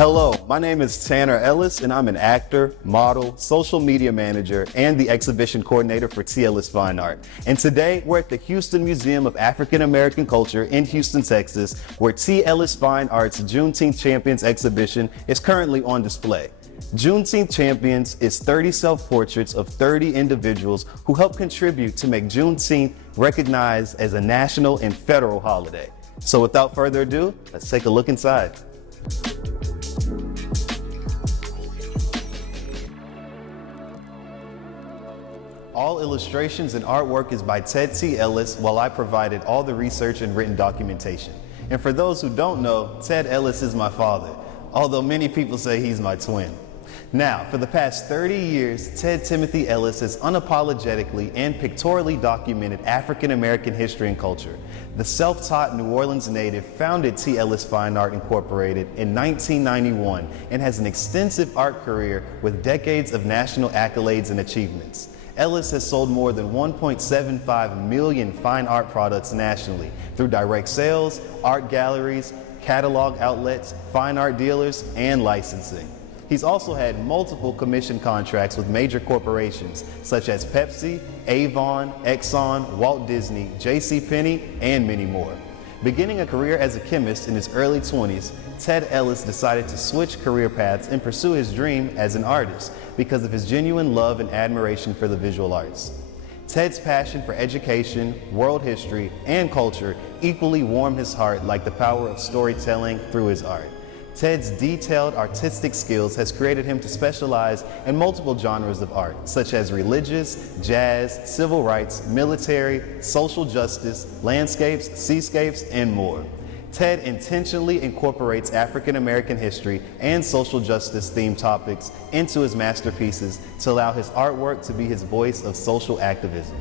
Hello, my name is Tanner Ellis, and I'm an actor, model, social media manager, and the exhibition coordinator for Ellis Fine Art. And today, we're at the Houston Museum of African American Culture in Houston, Texas, where Ellis Fine Art's Juneteenth Champions exhibition is currently on display. Juneteenth Champions is 30 self-portraits of 30 individuals who help contribute to make Juneteenth recognized as a national and federal holiday. So without further ado, let's take a look inside. All illustrations and artwork is by Ted T. Ellis, while I provided all the research and written documentation. And for those who don't know, Ted Ellis is my father, although many people say he's my twin. Now, for the past 30 years, Ted Timothy Ellis has unapologetically and pictorially documented African American history and culture. The self-taught New Orleans native founded T. Ellis Fine Art Incorporated in 1991 and has an extensive art career with decades of national accolades and achievements. Ellis has sold more than 1.75 million fine art products nationally through direct sales, art galleries, catalog outlets, fine art dealers, and licensing. He's also had multiple commission contracts with major corporations such as Pepsi, Avon, Exxon, Walt Disney, JCPenney, and many more. Beginning a career as a chemist in his early 20s, Ted Ellis decided to switch career paths and pursue his dream as an artist because of his genuine love and admiration for the visual arts. Ted's passion for education, world history, and culture equally warmed his heart like the power of storytelling through his art. Ted's detailed artistic skills has created him to specialize in multiple genres of art, such as religious, jazz, civil rights, military, social justice, landscapes, seascapes, and more. Ted intentionally incorporates African American history and social justice themed topics into his masterpieces to allow his artwork to be his voice of social activism.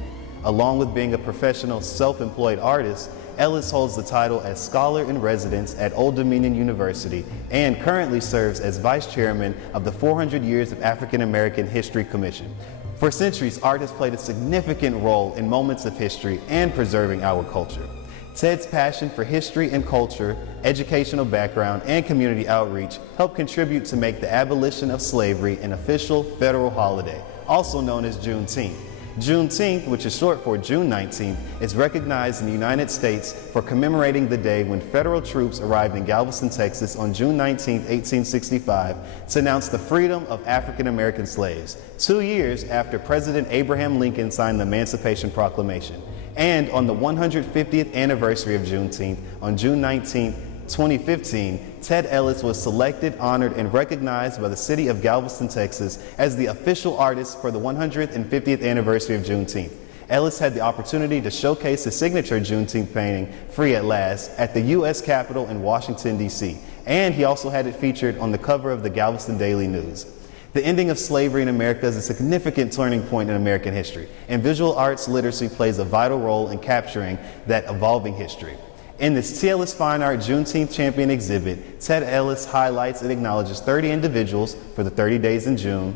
Along with being a professional self-employed artist, Ellis holds the title as Scholar in Residence at Old Dominion University and currently serves as Vice Chairman of the 400 Years of African American History Commission. For centuries, art has played a significant role in moments of history and preserving our culture. Ted's passion for history and culture, educational background, and community outreach helped contribute to make the abolition of slavery an official federal holiday, also known as Juneteenth. Juneteenth, which is short for June 19th, is recognized in the United States for commemorating the day when federal troops arrived in Galveston, Texas on June 19, 1865 to announce the freedom of African American slaves, 2 years after President Abraham Lincoln signed the Emancipation Proclamation. And on the 150th anniversary of Juneteenth, on June 19, 2015, Ted Ellis was selected, honored, and recognized by the city of Galveston, Texas as the official artist for the 150th anniversary of Juneteenth. Ellis had the opportunity to showcase his signature Juneteenth painting, Free at Last, at the U.S. Capitol in Washington, D.C., and he also had it featured on the cover of the Galveston Daily News. The ending of slavery in America is a significant turning point in American history, and visual arts literacy plays a vital role in capturing that evolving history. In this Ellis Fine Art Juneteenth Champion exhibit, Ted Ellis highlights and acknowledges 30 individuals for the 30 days in June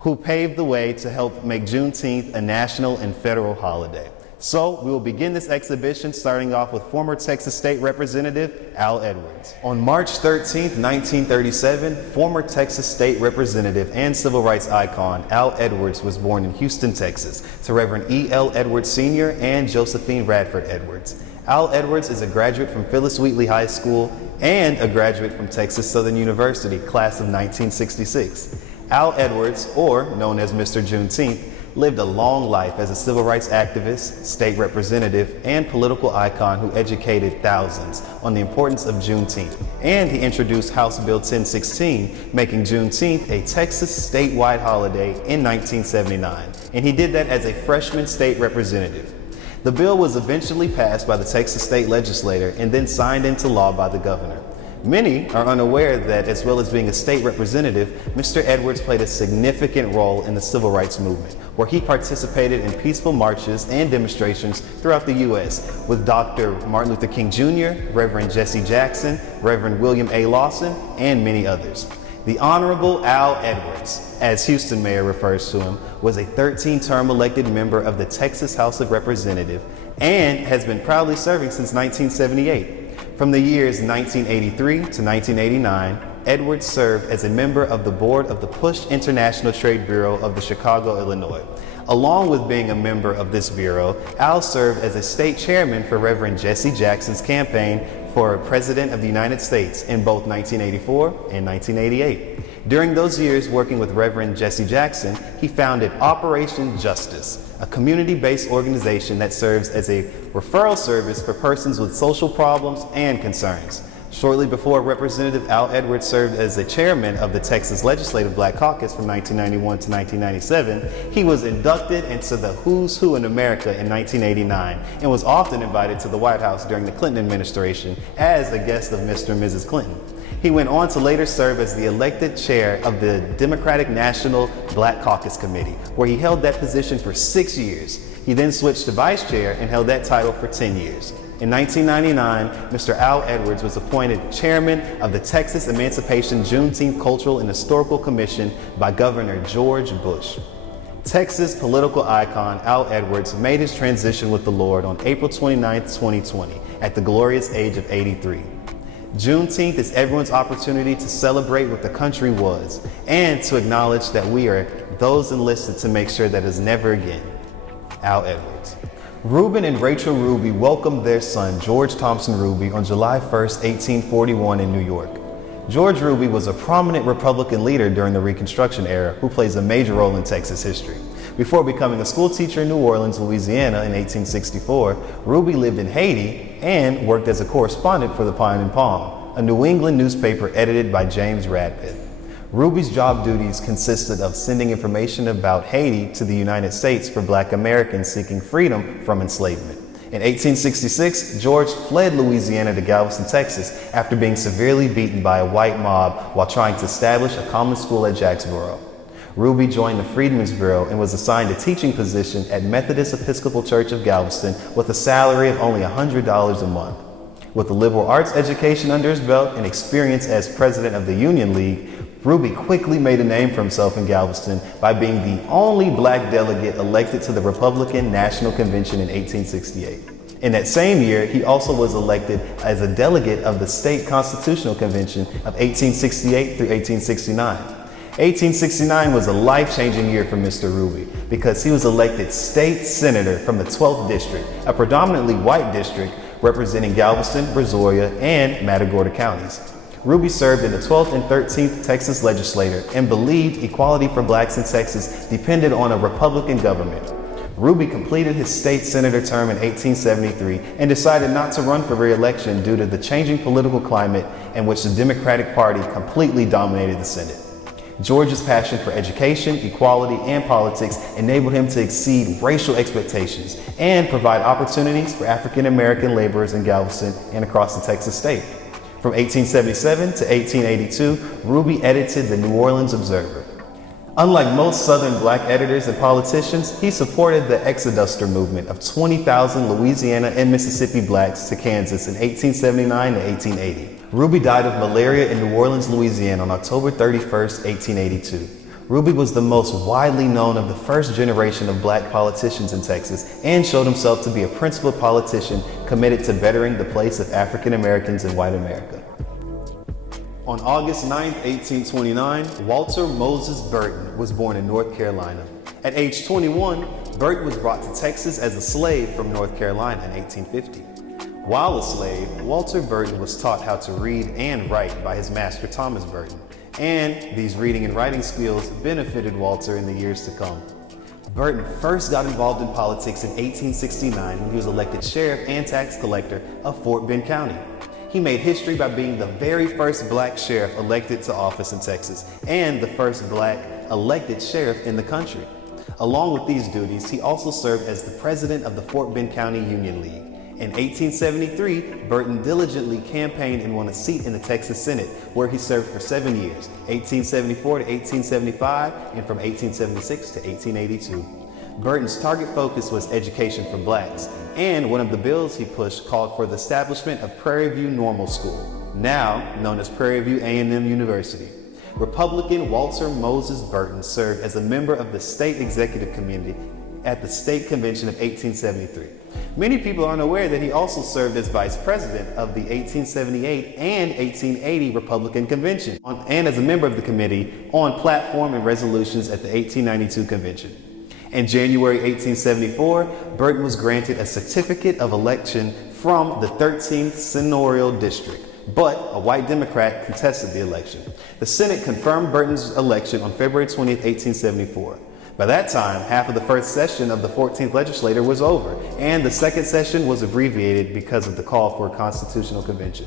who paved the way to help make Juneteenth a national and federal holiday. So we will begin this exhibition starting off with former Texas State Representative Al Edwards. On March 13, 1937, former Texas State Representative and civil rights icon Al Edwards was born in Houston, Texas, to Reverend E. L. Edwards Sr. and Josephine Radford Edwards. Al Edwards is a graduate from Phyllis Wheatley High School and a graduate from Texas Southern University, class of 1966. Al Edwards, or known as Mr. Juneteenth, lived a long life as a civil rights activist, state representative, and political icon who educated thousands on the importance of Juneteenth. And he introduced House Bill 1016, making Juneteenth a Texas statewide holiday in 1979. And he did that as a freshman state representative. The bill was eventually passed by the Texas state legislature and then signed into law by the governor. Many are unaware that, as well as being a state representative, Mr. Edwards played a significant role in the civil rights movement, where he participated in peaceful marches and demonstrations throughout the U.S. with Dr. Martin Luther King Jr., Reverend Jesse Jackson, Reverend William A. Lawson, and many others. The Honorable Al Edwards, as Houston Mayor refers to him, was a 13-term elected member of the Texas House of Representatives and has been proudly serving since 1978. From the years 1983 to 1989, Edwards served as a member of the board of the Push International Trade Bureau of the Chicago, Illinois. Along with being a member of this bureau, Al served as a state chairman for Reverend Jesse Jackson's campaign for President of the United States in both 1984 and 1988. During those years working with Reverend Jesse Jackson, he founded Operation Justice, a community-based organization that serves as a referral service for persons with social problems and concerns. Shortly before, Representative Al Edwards served as the chairman of the Texas Legislative Black Caucus from 1991 to 1997. He was inducted into the Who's Who in America in 1989 and was often invited to the White House during the Clinton administration as a guest of Mr. and Mrs. Clinton. He went on to later serve as the elected chair of the Democratic National Black Caucus Committee, where he held that position for 6 years. He then switched to vice chair and held that title for 10 years. In 1999, Mr. Al Edwards was appointed chairman of the Texas Emancipation Juneteenth Cultural and Historical Commission by Governor George Bush. Texas political icon Al Edwards made his transition with the Lord on April 29, 2020, at the glorious age of 83. Juneteenth is everyone's opportunity to celebrate what the country was and to acknowledge that we are those enlisted to make sure that is never again. Al Edwards. Reuben and Rachel Ruby welcomed their son, George Thompson Ruby, on July 1, 1841 in New York. George Ruby was a prominent Republican leader during the Reconstruction era who plays a major role in Texas history. Before becoming a school teacher in New Orleans, Louisiana in 1864, Ruby lived in Haiti and worked as a correspondent for the Pine and Palm, a New England newspaper edited by James Radcliffe. Ruby's job duties consisted of sending information about Haiti to the United States for Black Americans seeking freedom from enslavement. In 1866, George fled Louisiana to Galveston, Texas, after being severely beaten by a white mob while trying to establish a common school at Jacksboro. Ruby joined the Freedmen's Bureau and was assigned a teaching position at Methodist Episcopal Church of Galveston with a salary of only $100 a month. With a liberal arts education under his belt and experience as president of the Union League, Ruby quickly made a name for himself in Galveston by being the only black delegate elected to the Republican National Convention in 1868. In that same year, he also was elected as a delegate of the State Constitutional Convention of 1868 through 1869. 1869 was a life-changing year for Mr. Ruby because he was elected state senator from the 12th District, a predominantly white district representing Galveston, Brazoria, and Matagorda counties. Ruby served in the 12th and 13th Texas legislature and believed equality for blacks in Texas depended on a Republican government. Ruby completed his state senator term in 1873 and decided not to run for re-election due to the changing political climate in which the Democratic Party completely dominated the Senate. George's passion for education, equality, and politics enabled him to exceed racial expectations and provide opportunities for African American laborers in Galveston and across the Texas state. From 1877 to 1882, Ruby edited the New Orleans Observer. Unlike most Southern black editors and politicians, he supported the Exoduster movement of 20,000 Louisiana and Mississippi blacks to Kansas in 1879 to 1880. Ruby died of malaria in New Orleans, Louisiana on October 31, 1882. Ruby was the most widely known of the first generation of black politicians in Texas and showed himself to be a principled politician committed to bettering the place of African Americans in white America. On August 9, 1829, Walter Moses Burton was born in North Carolina. At age 21, Burton was brought to Texas as a slave from North Carolina in 1850. While a slave, Walter Burton was taught how to read and write by his master Thomas Burton, and these reading and writing skills benefited Walter in the years to come. Burton first got involved in politics in 1869 when he was elected sheriff and tax collector of Fort Bend County. He made history by being the very first black sheriff elected to office in Texas and the first black elected sheriff in the country. Along with these duties, he also served as the president of the Fort Bend County Union League. In 1873, Burton diligently campaigned and won a seat in the Texas Senate, where he served for 7 years, 1874 to 1875, and from 1876 to 1882. Burton's target focus was education for blacks, and one of the bills he pushed called for the establishment of Prairie View Normal School, now known as Prairie View A&M University. Republican Walter Moses Burton served as a member of the State Executive Committee at the State Convention of 1873. Many people aren't aware that he also served as vice president of the 1878 and 1880 Republican Convention and as a member of the Committee on Platform and Resolutions at the 1892 Convention. In January 1874, Burton was granted a certificate of election from the 13th Senatorial District, but a white Democrat contested the election. The Senate confirmed Burton's election on February 20, 1874. By that time, half of the first session of the 14th legislature was over, and the second session was abbreviated because of the call for a constitutional convention.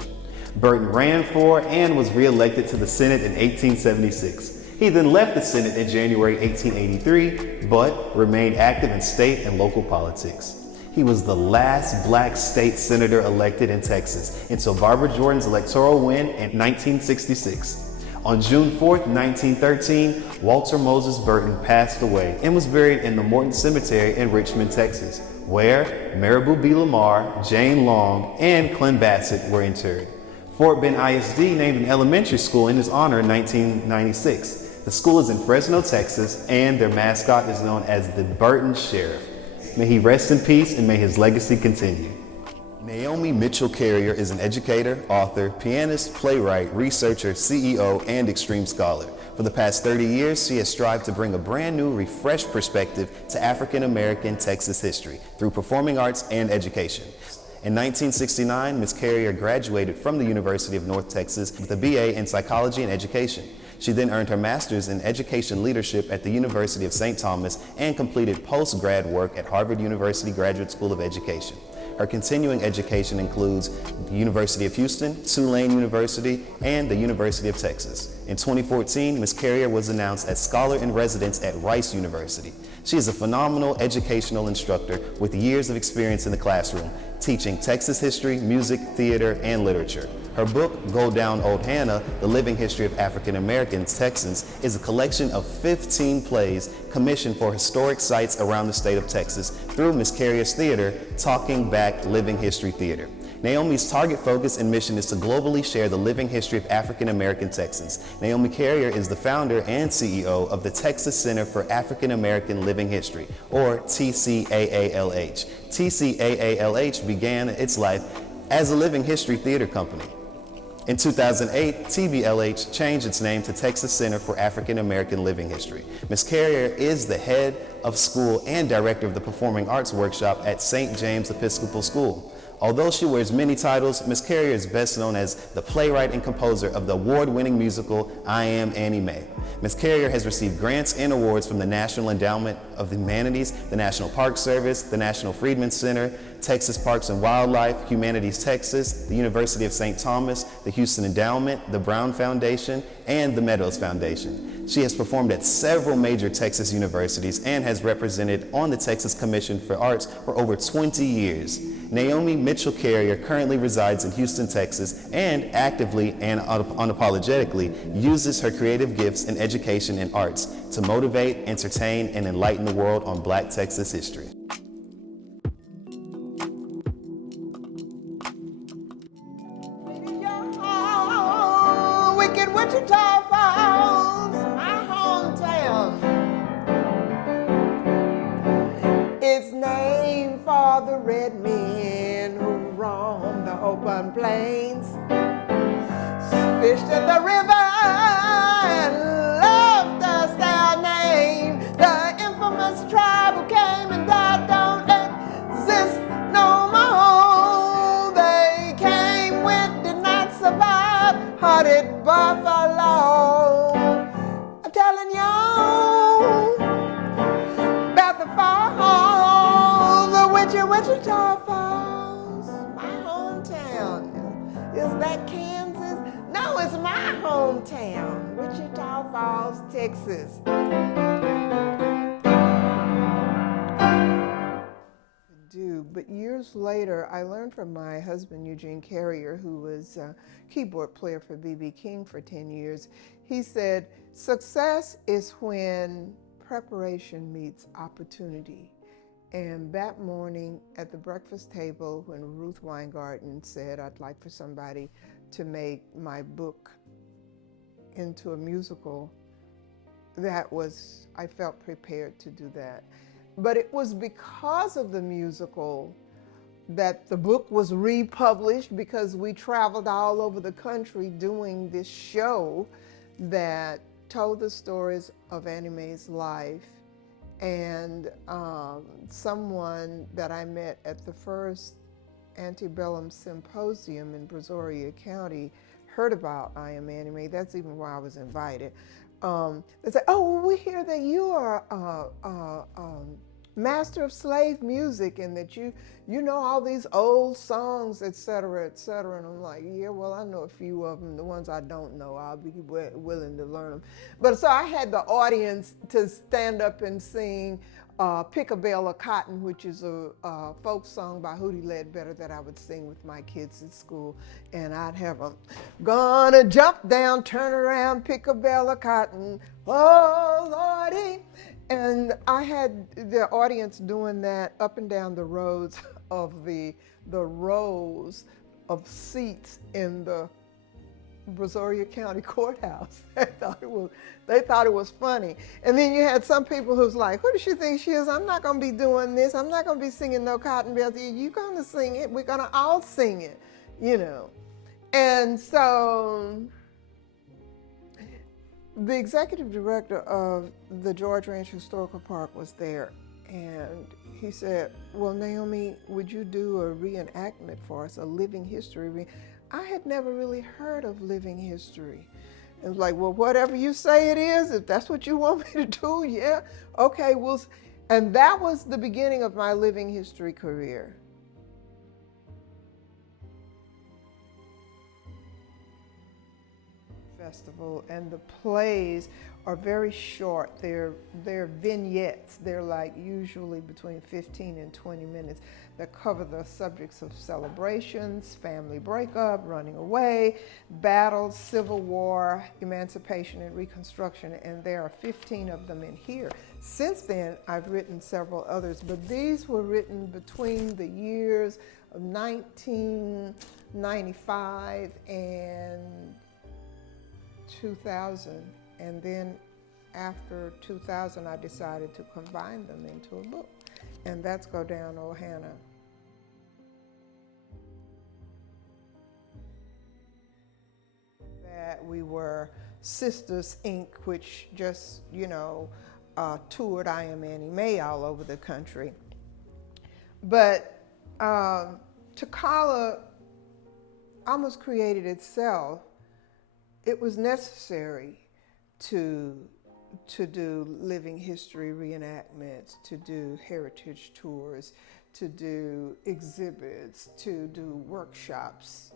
Burton ran for and was re-elected to the Senate in 1876. He then left the Senate in January 1883, but remained active in state and local politics. He was the last black state senator elected in Texas until Barbara Jordan's electoral win in 1966. On June 4, 1913, Walter Moses Burton passed away and was buried in the Morton Cemetery in Richmond, Texas, where Marabou B. Lamar, Jane Long, and Clem Bassett were interred. Fort Bend ISD named an elementary school in his honor in 1996. The school is in Fresno, Texas, and their mascot is known as the Burton Sheriff. May he rest in peace and may his legacy continue. Naomi Mitchell Carrier is an educator, author, pianist, playwright, researcher, CEO, and extreme scholar. For the past 30 years, she has strived to bring a brand new, refreshed perspective to African-American Texas history through performing arts and education. In 1969, Ms. Carrier graduated from the University of North Texas with a BA in Psychology and Education. She then earned her master's in education leadership at the University of St. Thomas and completed post-grad work at Harvard University Graduate School of Education. Her continuing education includes the University of Houston, Tulane University, and the University of Texas. In 2014, Ms. Carrier was announced as Scholar in Residence at Rice University. She is a phenomenal educational instructor with years of experience in the classroom, teaching Texas history, music, theater, and literature. Her book, Go Down Old Hannah, The Living History of African American Texans, is a collection of 15 plays commissioned for historic sites around the state of Texas through Ms. Carrier's theater, Talking Back Living History Theater. Naomi's target focus and mission is to globally share the living history of African American Texans. Naomi Carrier is the founder and CEO of the Texas Center for African American Living History, or TCAALH. TCAALH began its life as a living history theater company. In 2008, TBLH changed its name to Texas Center for African American Living History. Ms. Carrier is the head of school and director of the Performing Arts Workshop at St. James Episcopal School. Although she wears many titles, Ms. Carrier is best known as the playwright and composer of the award-winning musical I Am Annie Mae. Ms. Carrier has received grants and awards from the National Endowment of the Humanities, the National Park Service, the National Freedmen Center, Texas Parks and Wildlife, Humanities Texas, the University of St. Thomas, the Houston Endowment, the Brown Foundation, and the Meadows Foundation. She has performed at several major Texas universities and has represented on the Texas Commission for Arts for over 20 years. Naomi Mitchell Carrier currently resides in Houston, Texas, and actively and unapologetically uses her creative gifts in education and arts to motivate, entertain, and enlighten the world on Black Texas history. Wicked Wichita Falls, my hometown. It's named for the red men who roamed the open plains, fished in the river and left us their name. The infamous tribe who came and died don't exist no more. They came with, did not survive, hearted buffalo. I'm telling you, Bethel Falls, the Wichita Falls, my hometown. Is that Kansas? No, it's my hometown, Wichita Falls, Texas. But years later, I learned from my husband, Eugene Carrier, who was a keyboard player for B.B. King for 10 years. He said, success is when preparation meets opportunity. And that morning at the breakfast table, when Ruth Weingarten said, I'd like for somebody to make my book into a musical, I felt prepared to do that. But it was because of the musical that the book was republished because we traveled all over the country doing this show that told the stories of Annie Mae's life. And someone that I met at the first antebellum symposium in Brazoria County heard about I Am Annie Mae. That's even why I was invited. They said, "Oh, well, we hear that you are master of slave music and that you know all these old songs, et cetera, et cetera." And I'm like, yeah, well, I know a few of them. The ones I don't know, I'll be willing to learn them. But so I had the audience to stand up and sing Pick a Bale of Cotton, which is a folk song by Hootie Ledbetter that I would sing with my kids at school. And I'd have them, gonna jump down, turn around, pick a bale of cotton, oh, Lordy. And I had the audience doing that up and down the rows of the rows of seats in the Brazoria County Courthouse. They thought it was funny. And then you had some people who's like, who does she think she is? I'm not gonna be doing this. I'm not gonna be singing no Cotton Bells. You're gonna sing it. We're gonna all sing it, you know. And so the executive director of the George Ranch Historical Park was there, and he said, well, Naomi, would you do a reenactment for us, a living history? I had never really heard of living history. It was like, well, whatever you say it is, if that's what you want me to do, yeah, okay. And that was the beginning of my living history career. Festival, and the plays are very short. They're vignettes. They're like usually between 15 and 20 minutes that cover the subjects of celebrations, family breakup, running away, battles, Civil War, emancipation, and Reconstruction, and there are 15 of them in here. Since then, I've written several others, but these were written between the years of 1995 and 2000, and then after 2000 I decided to combine them into a book, and that's Go Down, O Hannah. That we were Sisters Inc., which just, you know, toured I Am Annie Mae all over the country. But Takala almost created itself. It was necessary to do living history reenactments, to do heritage tours, to do exhibits, to do workshops,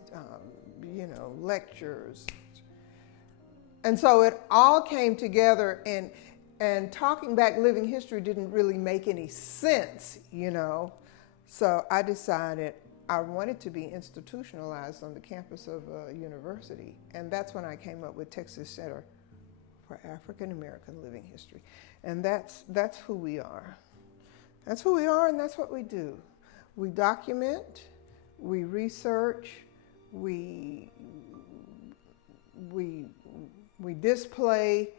you know, lectures. And so it all came together, and talking back living history didn't really make any sense, you know. So I decided I wanted to be institutionalized on the campus of a university, and that's when I came up with Texas Center for African American Living History. And that's who we are. That's who we are, and that's what we do. We document, we research, we display,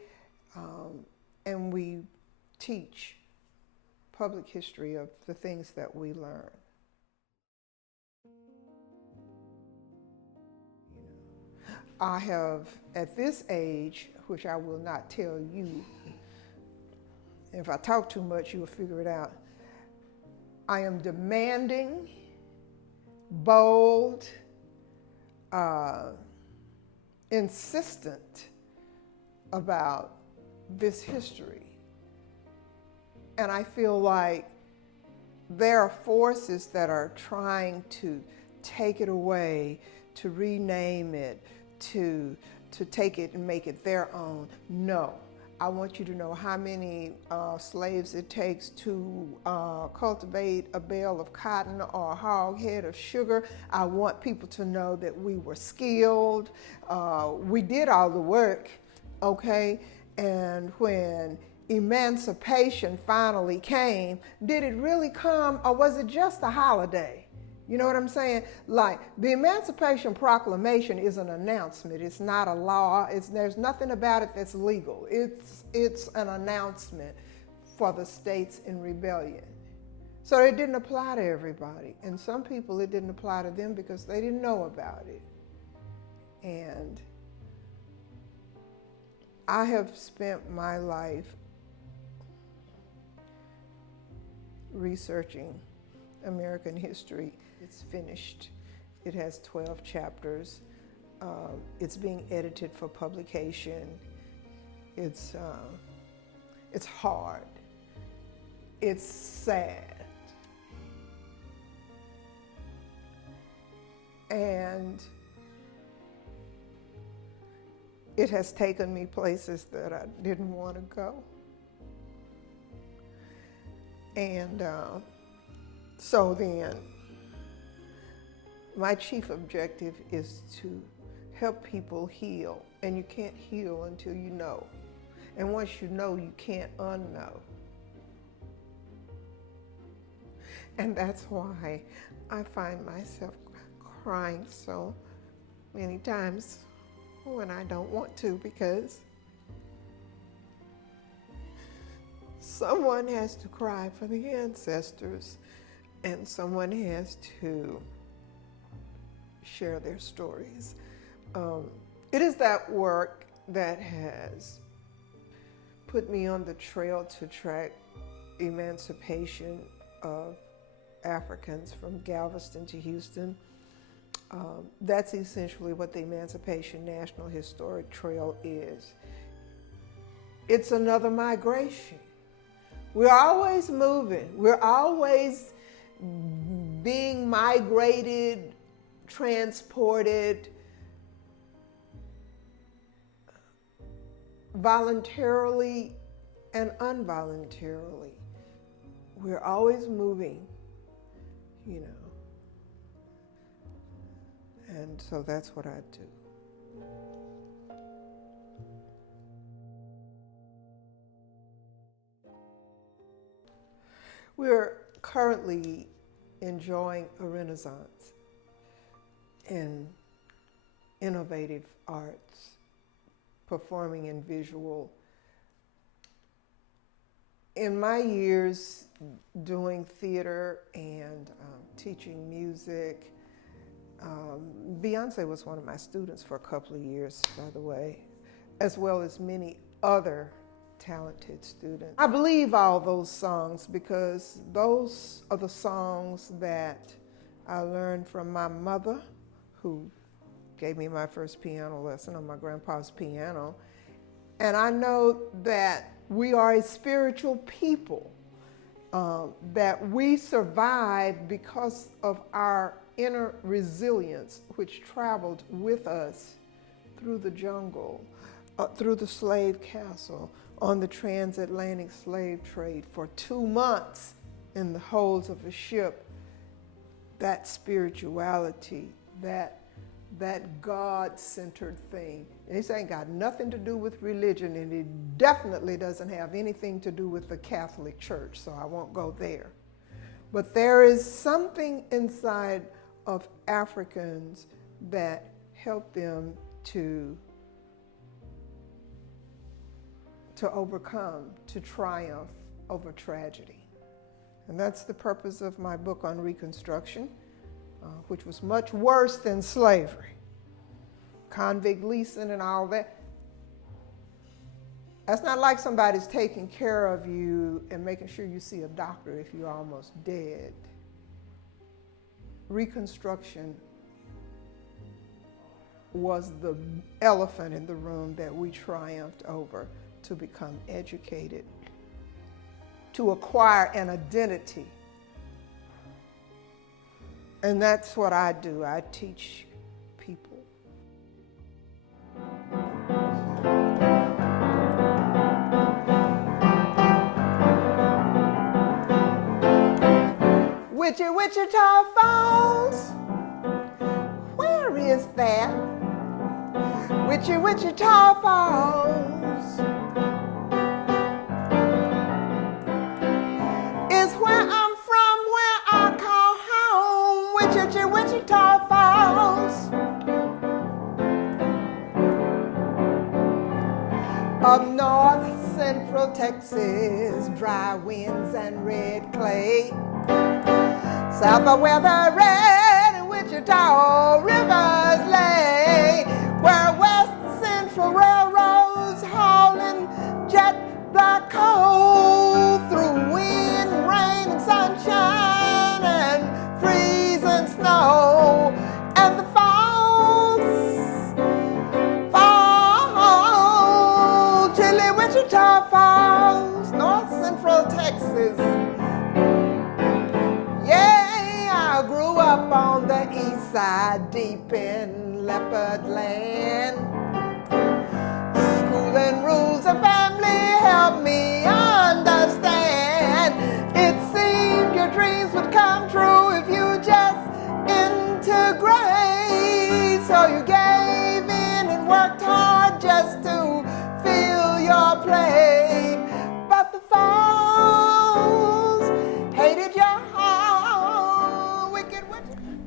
and we teach public history of the things that we learn. I have, at this age, which I will not tell you, if I talk too much, you'll figure it out. I am demanding, bold, insistent about this history. And I feel like there are forces that are trying to take it away, to rename it, to take it and make it their own. No, I want you to know how many slaves it takes to cultivate a bale of cotton or a hog head of sugar. I want people to know that we were skilled. We did all the work, okay? And when emancipation finally came, did it really come, or was it just a holiday? You know what I'm saying? Like, the Emancipation Proclamation is an announcement. It's not a law. There's nothing about it that's legal. It's an announcement for the states in rebellion. So it didn't apply to everybody. And some people, it didn't apply to them because they didn't know about it. And I have spent my life researching American history. It's finished. It has 12 chapters. It's being edited for publication. It's hard. It's sad. And it has taken me places that I didn't want to go. And so then, my chief objective is to help people heal. And you can't heal until you know. And once you know, you can't unknow. And that's why I find myself crying so many times when I don't want to, because someone has to cry for the ancestors and someone has to share their stories. It is that work that has put me on the trail to track emancipation of Africans from Galveston to Houston. That's essentially what the Emancipation National Historic Trail is. It's another migration. We're always moving. We're always being migrated, transported, voluntarily and involuntarily. We're always moving, you know. And so that's what I do. We're currently enjoying a renaissance in innovative arts, performing and visual. In my years doing theater and teaching music, Beyonce was one of my students for a couple of years, by the way, as well as many other talented students. I believe all those songs because those are the songs that I learned from my mother, who gave me my first piano lesson on my grandpa's piano. And I know that we are a spiritual people, that we survive because of our inner resilience, which traveled with us through the jungle, through the slave castle, on the transatlantic slave trade for 2 months in the holds of a ship. That spirituality, that God-centered thing. And this ain't got nothing to do with religion, and it definitely doesn't have anything to do with the Catholic Church, so I won't go there. But there is something inside of Africans that help them to overcome, to triumph over tragedy. And that's the purpose of my book on Reconstruction, which was much worse than slavery. Convict leasing and all that. That's not like somebody's taking care of you and making sure you see a doctor if you're almost dead. Reconstruction was the elephant in the room that we triumphed over, to become educated, to acquire an identity. And that's what I do. I teach people. Wichita Falls, where is that? Wichita Falls is where I'm from, where I call home. Wichita Falls, up north central Texas, dry winds and red clay. South of where the Red and Wichita rivers lay, where West Central Railroads hauling jet black coal through wind, rain, and sunshine, and freezing snow, and the falls, chilly Wichita Falls, North Central Texas. I grew up on the east side, deep in leopard land. School and rules of family helped me understand. It seemed your dreams would come true if you just integrate. So you gave in and worked hard just to fill your plate. But the falls hated your heart.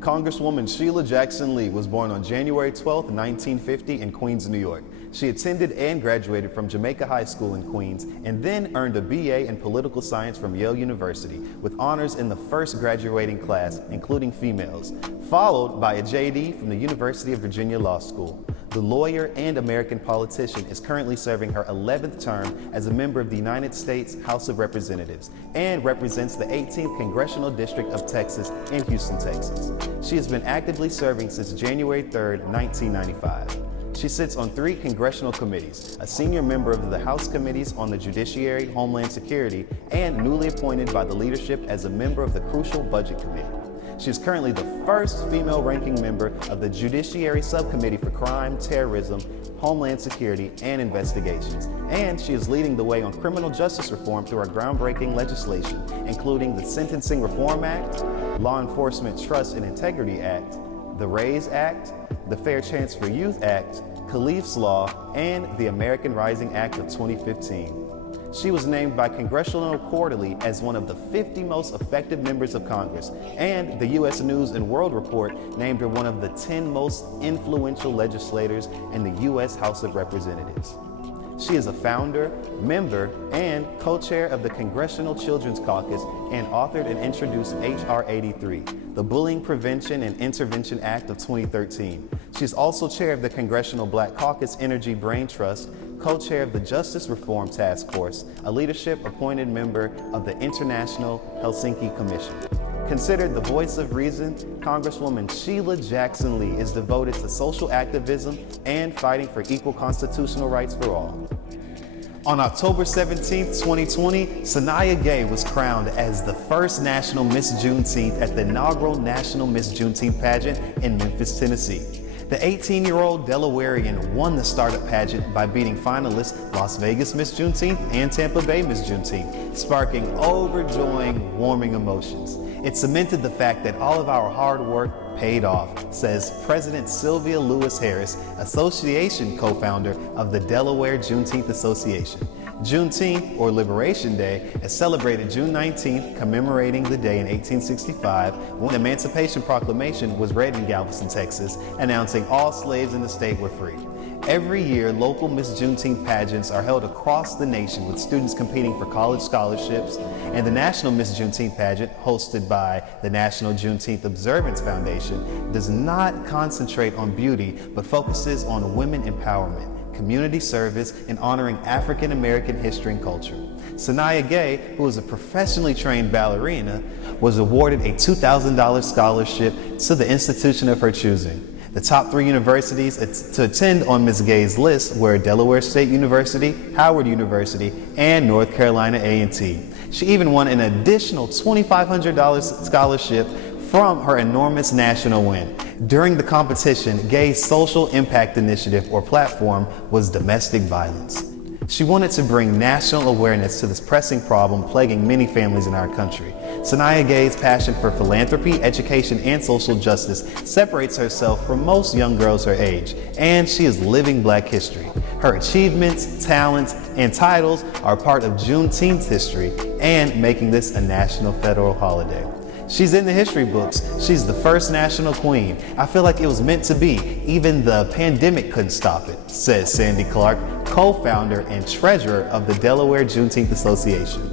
Congresswoman Sheila Jackson Lee was born on January 12, 1950 in Queens, New York. She attended and graduated from Jamaica High School in Queens and then earned a BA in political science from Yale University with honors in the first graduating class, including females, followed by a JD from the University of Virginia Law School. The lawyer and American politician is currently serving her 11th term as a member of the United States House of Representatives and represents the 18th Congressional District of Texas in Houston, Texas. She has been actively serving since January 3, 1995. She sits on 3 congressional committees, a senior member of the House Committees on the Judiciary, Homeland Security, and newly appointed by the leadership as a member of the Crucial Budget Committee. She is currently the first female ranking member of the Judiciary Subcommittee for Crime, Terrorism, Homeland Security, and Investigations. And she is leading the way on criminal justice reform through our groundbreaking legislation, including the Sentencing Reform Act, Law Enforcement Trust and Integrity Act, the RAISE Act, the Fair Chance for Youth Act, Khalif's Law, and the American Rising Act of 2015. She was named by Congressional Quarterly as one of the 50 most effective members of Congress, and the U.S. News and World Report named her one of the 10 most influential legislators in the U.S. House of Representatives. She is a founder, member, and co-chair of the Congressional Children's Caucus and authored and introduced H.R. 83, the Bullying Prevention and Intervention Act of 2013. She is also chair of the Congressional Black Caucus Energy Brain Trust, co-chair of the Justice Reform Task Force, a leadership-appointed member of the International Helsinki Commission. Considered the voice of reason, Congresswoman Sheila Jackson Lee is devoted to social activism and fighting for equal constitutional rights for all. On October 17, 2020, Sayaa Gay was crowned as the first National Miss Juneteenth at the inaugural National Miss Juneteenth pageant in Memphis, Tennessee. The 18-year-old Delawarean won the startup pageant by beating finalists Las Vegas Miss Juneteenth and Tampa Bay Miss Juneteenth, sparking overjoying, warming emotions. It cemented the fact that all of our hard work paid off, says President Sylvia Lewis Harris, association co-founder of the Delaware Juneteenth Association. Juneteenth, or Liberation Day, is celebrated June 19th, commemorating the day in 1865 when the Emancipation Proclamation was read in Galveston, Texas, announcing all slaves in the state were free. Every year, local Miss Juneteenth pageants are held across the nation with students competing for college scholarships, and the National Miss Juneteenth pageant, hosted by the National Juneteenth Observance Foundation, does not concentrate on beauty but focuses on women empowerment, community service, and honoring African American history and culture. Sayaa Gay, who is a professionally trained ballerina, was awarded a $2,000 scholarship to the institution of her choosing. The top 3 universities to attend on Ms. Gay's list were Delaware State University, Howard University, and North Carolina A&T. She even won an additional $2,500 scholarship from her enormous national win. During the competition, Gay's social impact initiative or platform was domestic violence. She wanted to bring national awareness to this pressing problem plaguing many families in our country. Sayaa Gay's passion for philanthropy, education, and social justice separates herself from most young girls her age, and she is living Black history. Her achievements, talents, and titles are part of Juneteenth history and making this a national federal holiday. She's in the history books. She's the first national queen. I feel like it was meant to be. Even the pandemic couldn't stop it, says Sandy Clark, co-founder and treasurer of the Delaware Juneteenth Association.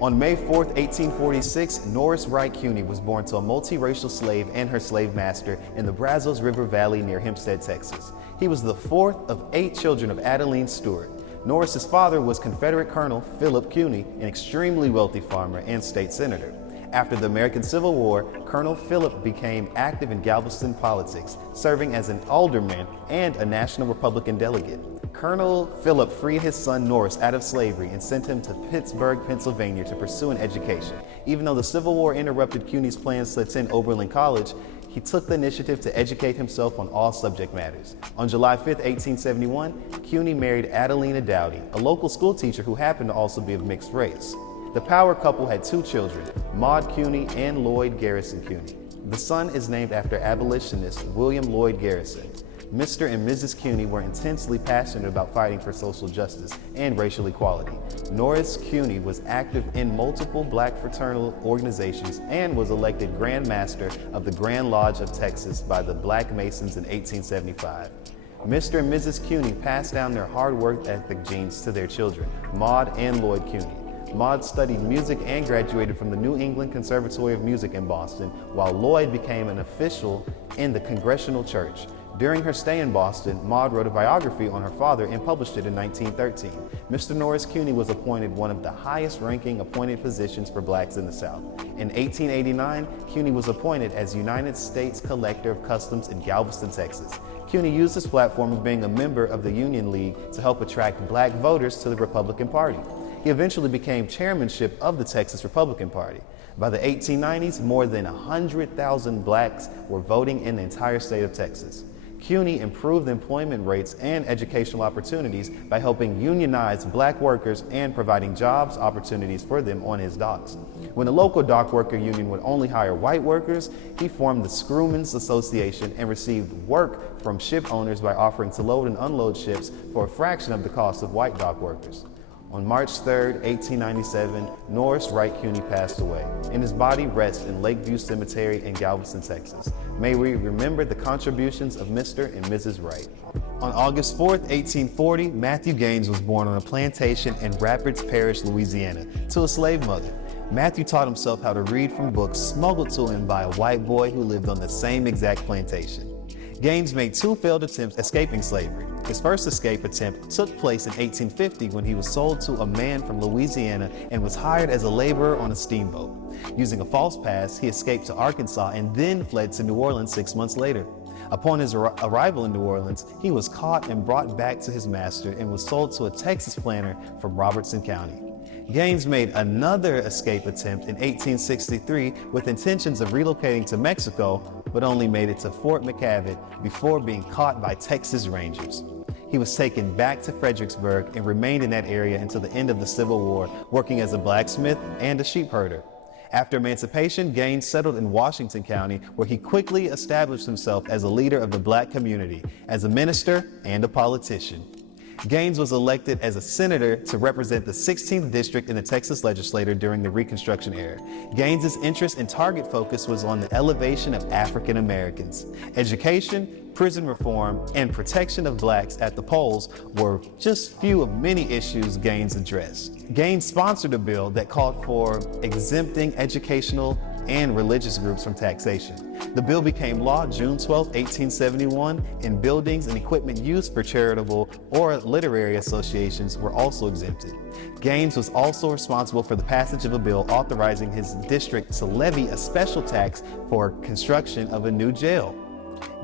On May 4, 1846, Norris Wright Cuney was born to a multiracial slave and her slave master in the Brazos River Valley near Hempstead, Texas. He was the fourth of 8 children of Adeline Stewart. Norris's father was Confederate Colonel Philip Cuney, an extremely wealthy farmer and state senator. After the American Civil War, Colonel Philip became active in Galveston politics, serving as an alderman and a National Republican delegate. Colonel Philip freed his son Norris out of slavery and sent him to Pittsburgh, Pennsylvania to pursue an education. Even though the Civil War interrupted Cuney's plans to attend Oberlin College, he took the initiative to educate himself on all subject matters. On July 5, 1871, Cuney married Adelina Dowdy, a local school teacher who happened to also be of mixed race. The power couple had 2 children, Maud Cuney and Lloyd Garrison Cuney. The son is named after abolitionist William Lloyd Garrison. Mr. and Mrs. Cuney were intensely passionate about fighting for social justice and racial equality. Norris Cuney was active in multiple black fraternal organizations and was elected Grand Master of the Grand Lodge of Texas by the Black Masons in 1875. Mr. and Mrs. Cuney passed down their hard work ethic genes to their children, Maud and Lloyd Cuney. Maud studied music and graduated from the New England Conservatory of Music in Boston, while Lloyd became an official in the Congregational Church. During her stay in Boston, Maud wrote a biography on her father and published it in 1913. Mr. Norris Cuney was appointed one of the highest-ranking appointed positions for blacks in the South. In 1889, Cuney was appointed as United States Collector of Customs in Galveston, Texas. Cuney used his platform of being a member of the Union League to help attract black voters to the Republican Party. He eventually became chairmanship of the Texas Republican Party. By the 1890s, more than 100,000 blacks were voting in the entire state of Texas. Cuney improved employment rates and educational opportunities by helping unionize black workers and providing jobs opportunities for them on his docks. When the local dock worker union would only hire white workers, he formed the Screwmen's Association and received work from ship owners by offering to load and unload ships for a fraction of the cost of white dock workers. On March 3, 1897, Norris Wright Cuney passed away, and his body rests in Lakeview Cemetery in Galveston, Texas. May we remember the contributions of Mr. and Mrs. Wright. On August 4, 1840, Matthew Gaines was born on a plantation in Rapids Parish, Louisiana, to a slave mother. Matthew taught himself how to read from books smuggled to him by a white boy who lived on the same exact plantation. Gaines made 2 failed attempts escaping slavery. His first escape attempt took place in 1850 when he was sold to a man from Louisiana and was hired as a laborer on a steamboat. Using a false pass, he escaped to Arkansas and then fled to New Orleans 6 months later. Upon his arrival in New Orleans, he was caught and brought back to his master and was sold to a Texas planter from Robertson County. Gaines made another escape attempt in 1863 with intentions of relocating to Mexico, but only made it to Fort McKavett before being caught by Texas Rangers. He was taken back to Fredericksburg and remained in that area until the end of the Civil War, working as a blacksmith and a sheep herder. After emancipation, Gaines settled in Washington County, where he quickly established himself as a leader of the black community, as a minister and a politician. Gaines was elected as a senator to represent the 16th district in the Texas legislature during the Reconstruction era. Gaines's interest and target focus was on the elevation of African Americans. Education, prison reform, and protection of blacks at the polls were just few of many issues Gaines addressed. Gaines sponsored a bill that called for exempting educational and religious groups from taxation. The bill became law June 12, 1871, and buildings and equipment used for charitable or literary associations were also exempted. Gaines was also responsible for the passage of a bill authorizing his district to levy a special tax for construction of a new jail.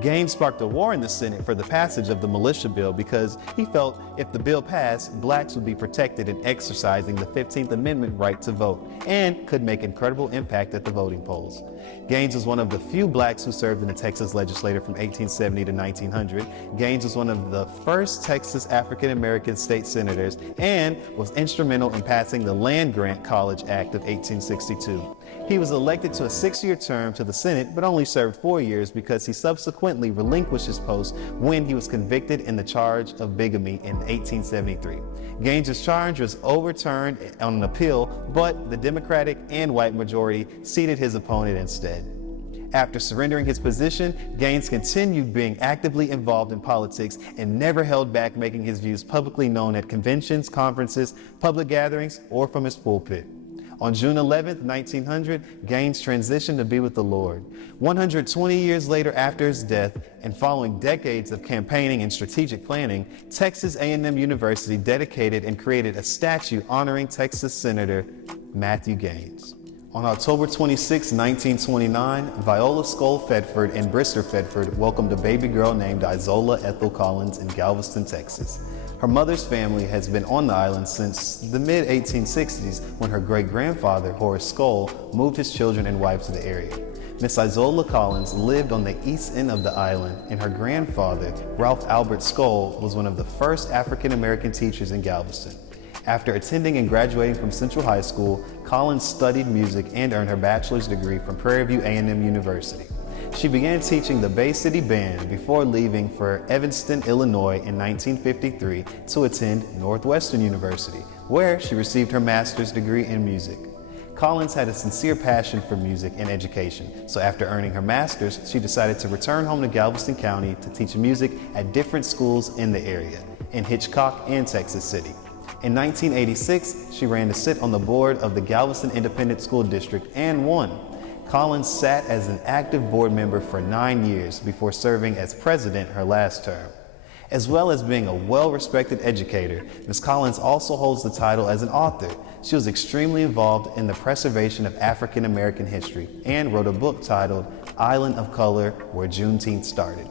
Gaines sparked a war in the Senate for the passage of the militia bill because he felt if the bill passed, blacks would be protected in exercising the 15th Amendment right to vote and could make incredible impact at the voting polls. Gaines was one of the few blacks who served in the Texas legislature from 1870 to 1900. Gaines was one of the first Texas African American state senators and was instrumental in passing the Land Grant College Act of 1862. He was elected to a 6-year term to the Senate, but only served 4 years because he subsequently relinquished his post when he was convicted in the charge of bigamy in 1873. Gaines's charge was overturned on an appeal, but the Democratic and white majority seated his opponent instead. After surrendering his position, Gaines continued being actively involved in politics and never held back making his views publicly known at conventions, conferences, public gatherings, or from his pulpit. On June 11, 1900, Gaines transitioned to be with the Lord. 120 years later after his death, and following decades of campaigning and strategic planning, Texas A&M University dedicated and created a statue honoring Texas Senator Matthew Gaines. On October 26, 1929, Viola Skoll Fedford and Brister Fedford welcomed a baby girl named Isola Ethel Collins in Galveston, Texas. Her mother's family has been on the island since the mid-1860s when her great-grandfather, Horace Skoll, moved his children and wife to the area. Miss Isola Collins lived on the east end of the island, and her grandfather, Ralph Albert Skoll, was one of the first African-American teachers in Galveston. After attending and graduating from Central High School, Collins studied music and earned her bachelor's degree from Prairie View A&M University. She began teaching the Bay City Band before leaving for Evanston, Illinois in 1953 to attend Northwestern University, where she received her master's degree in music. Collins had a sincere passion for music and education, so after earning her master's, she decided to return home to Galveston County to teach music at different schools in the area, in Hitchcock and Texas City. In 1986, she ran to sit on the board of the Galveston Independent School District and won. Collins sat as an active board member for 9 years before serving as president her last term. As well as being a well-respected educator, Ms. Collins also holds the title as an author. She was extremely involved in the preservation of African American history and wrote a book titled Island of Color, Where Juneteenth Started.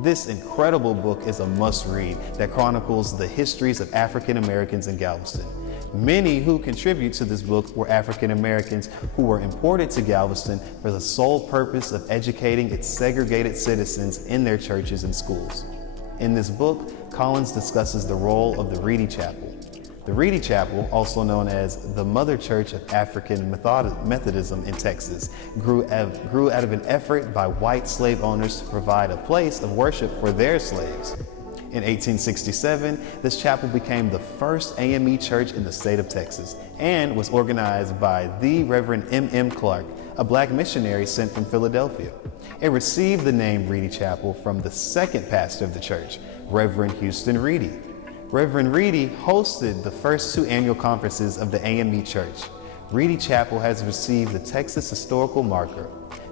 This incredible book is a must-read that chronicles the histories of African Americans in Galveston. Many who contribute to this book were African Americans who were imported to Galveston for the sole purpose of educating its segregated citizens in their churches and schools. In this book, Collins discusses the role of the Reedy Chapel. The Reedy Chapel, also known as the Mother Church of African Methodism in Texas, grew out of an effort by white slave owners to provide a place of worship for their slaves. In 1867, this chapel became the first AME church in the state of Texas and was organized by the Reverend M.M. Clark, a black missionary sent from Philadelphia. It received the name Reedy Chapel from the second pastor of the church, Reverend Houston Reedy. Reverend Reedy hosted the first 2 annual conferences of the AME Church. Reedy Chapel has received the Texas Historical Marker,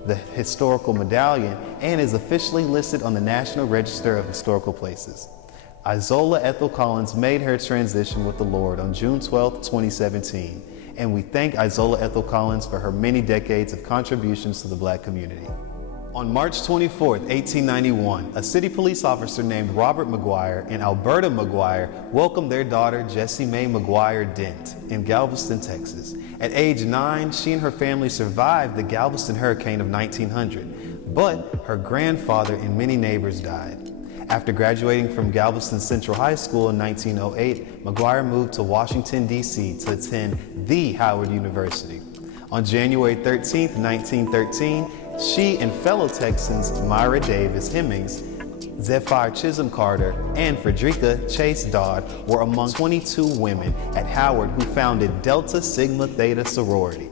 the Historical Medallion, and is officially listed on the National Register of Historical Places. Isola Ethel Collins made her transition with the Lord on June 12, 2017, and we thank Isola Ethel Collins for her many decades of contributions to the Black community. On March 24, 1891, a city police officer named Robert Maguire and Alberta Maguire welcomed their daughter Jessie Mae Maguire Dent in Galveston, Texas. At age 9, she and her family survived the Galveston hurricane of 1900, but her grandfather and many neighbors died. After graduating from Galveston Central High School in 1908, Maguire moved to Washington, D.C. to attend the Howard University. On January 13, 1913, she and fellow Texans Myra Davis Hemmings, Zephyr Chisholm Carter, and Frederica Chase Dodd were among 22 women at Howard who founded Delta Sigma Theta sorority.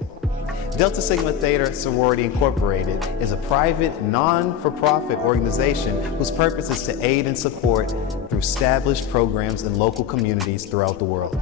Delta Sigma Theta Sorority Incorporated is a private, non-for-profit organization whose purpose is to aid and support through established programs in local communities throughout the world.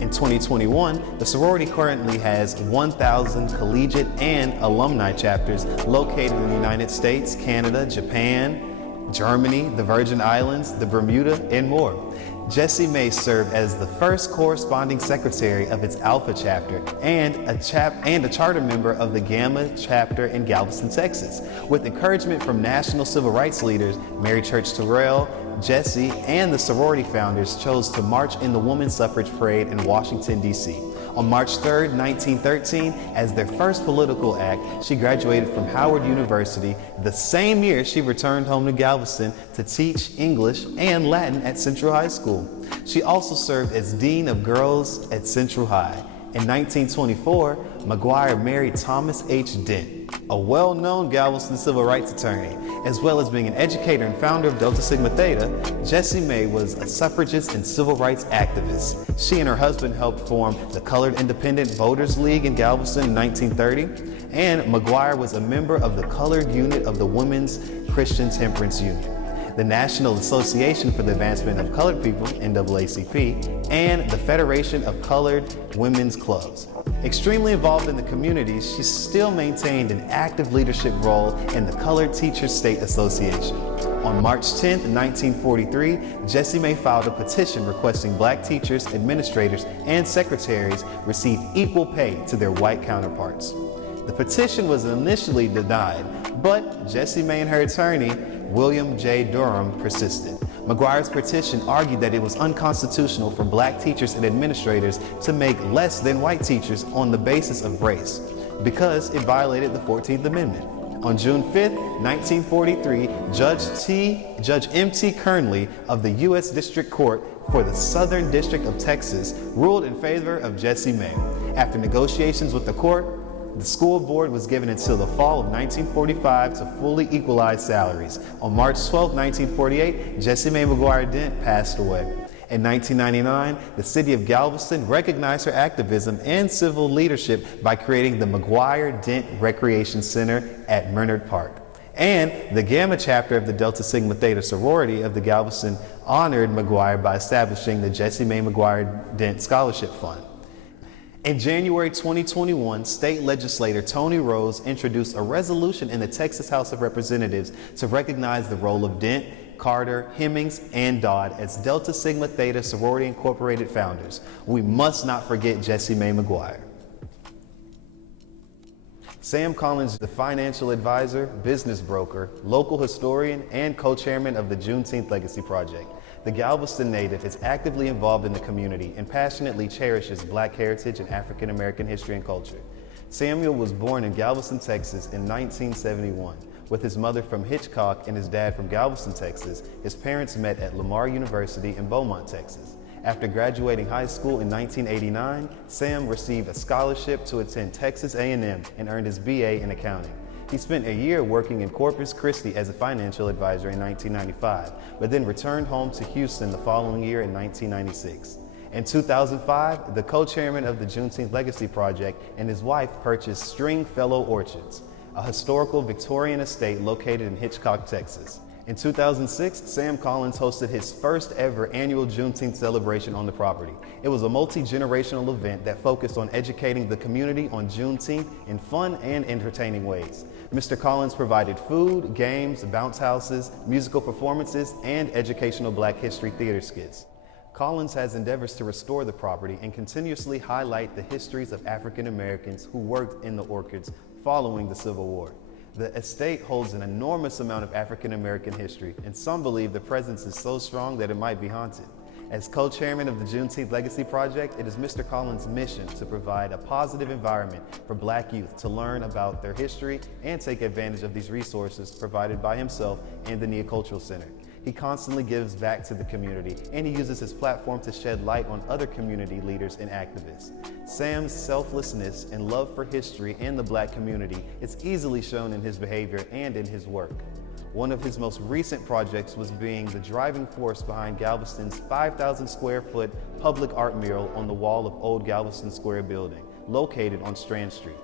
In 2021, the sorority currently has 1,000 collegiate and alumni chapters located in the United States, Canada, Japan, Germany, the Virgin Islands, the Bermuda, and more. Jessie Mae served as the first corresponding secretary of its Alpha chapter and a charter member of the Gamma chapter in Galveston, Texas. With encouragement from national civil rights leaders, Mary Church Terrell, Jessie, and the sorority founders chose to march in the Women's Suffrage Parade in Washington, D.C. On March 3, 1913, as their first political act, she graduated from Howard University. The same year, she returned home to Galveston to teach English and Latin at Central High School. She also served as Dean of Girls at Central High. In 1924, Maguire married Thomas H. Dent, a well-known Galveston civil rights attorney. As well as being an educator and founder of Delta Sigma Theta, Jessie Mae was a suffragist and civil rights activist. She and her husband helped form the Colored Independent Voters League in Galveston in 1930, and Maguire was a member of the colored unit of the Women's Christian Temperance Union, the National Association for the Advancement of Colored People, NAACP, and the Federation of Colored Women's Clubs. Extremely involved in the community, she still maintained an active leadership role in the Colored Teachers State Association. On March 10, 1943, Jessie May filed a petition requesting black teachers, administrators, and secretaries receive equal pay to their white counterparts. The petition was initially denied, but Jessie May and her attorney, William J. Durham, persisted. Maguire's petition argued that it was unconstitutional for black teachers and administrators to make less than white teachers on the basis of race, because it violated the 14th Amendment. On June 5, 1943, Judge M.T. Kernley of the U.S. District Court for the Southern District of Texas ruled in favor of Jessie May. After negotiations with the court, the school board was given until the fall of 1945 to fully equalize salaries. On March 12, 1948, Jessie May Maguire Dent passed away. In 1999, the city of Galveston recognized her activism and civil leadership by creating the Maguire Dent Recreation Center at Mernard Park. And the Gamma chapter of the Delta Sigma Theta sorority of the Galveston honored Maguire by establishing the Jessie May Maguire Dent Scholarship Fund. In January 2021, state legislator Tony Rose introduced a resolution in the Texas House of Representatives to recognize the role of Dent, Carter, Hemmings, and Dodd as Delta Sigma Theta Sorority Incorporated founders. We must not forget Jessie May Maguire. Sam Collins, the financial advisor, business broker, local historian, and co-chairman of the Juneteenth Legacy Project. The Galveston native is actively involved in the community and passionately cherishes Black heritage and African American history and culture. Samuel was born in Galveston, Texas in 1971. With his mother from Hitchcock and his dad from Galveston, Texas, his parents met at Lamar University in Beaumont, Texas. After graduating high school in 1989, Sam received a scholarship to attend Texas A&M and earned his BA in accounting. He spent a year working in Corpus Christi as a financial advisor in 1995, but then returned home to Houston the following year in 1996. In 2005, the co-chairman of the Juneteenth Legacy Project and his wife purchased Stringfellow Orchards, a historical Victorian estate located in Hitchcock, Texas. In 2006, Sam Collins hosted his first ever annual Juneteenth celebration on the property. It was a multi-generational event that focused on educating the community on Juneteenth in fun and entertaining ways. Mr. Collins provided food, games, bounce houses, musical performances, and educational Black history theater skits. Collins has endeavors to restore the property and continuously highlight the histories of African Americans who worked in the orchards following the Civil War. The estate holds an enormous amount of African American history, and some believe the presence is so strong that it might be haunted. As co-chairman of the Juneteenth Legacy Project, it is Mr. Collins' mission to provide a positive environment for Black youth to learn about their history and take advantage of these resources provided by himself and the Neocultural Center. He constantly gives back to the community, and he uses his platform to shed light on other community leaders and activists. Sam's selflessness and love for history and the Black community is easily shown in his behavior and in his work. One of his most recent projects was being the driving force behind Galveston's 5,000 square foot public art mural on the wall of Old Galveston Square building, located on Strand Street.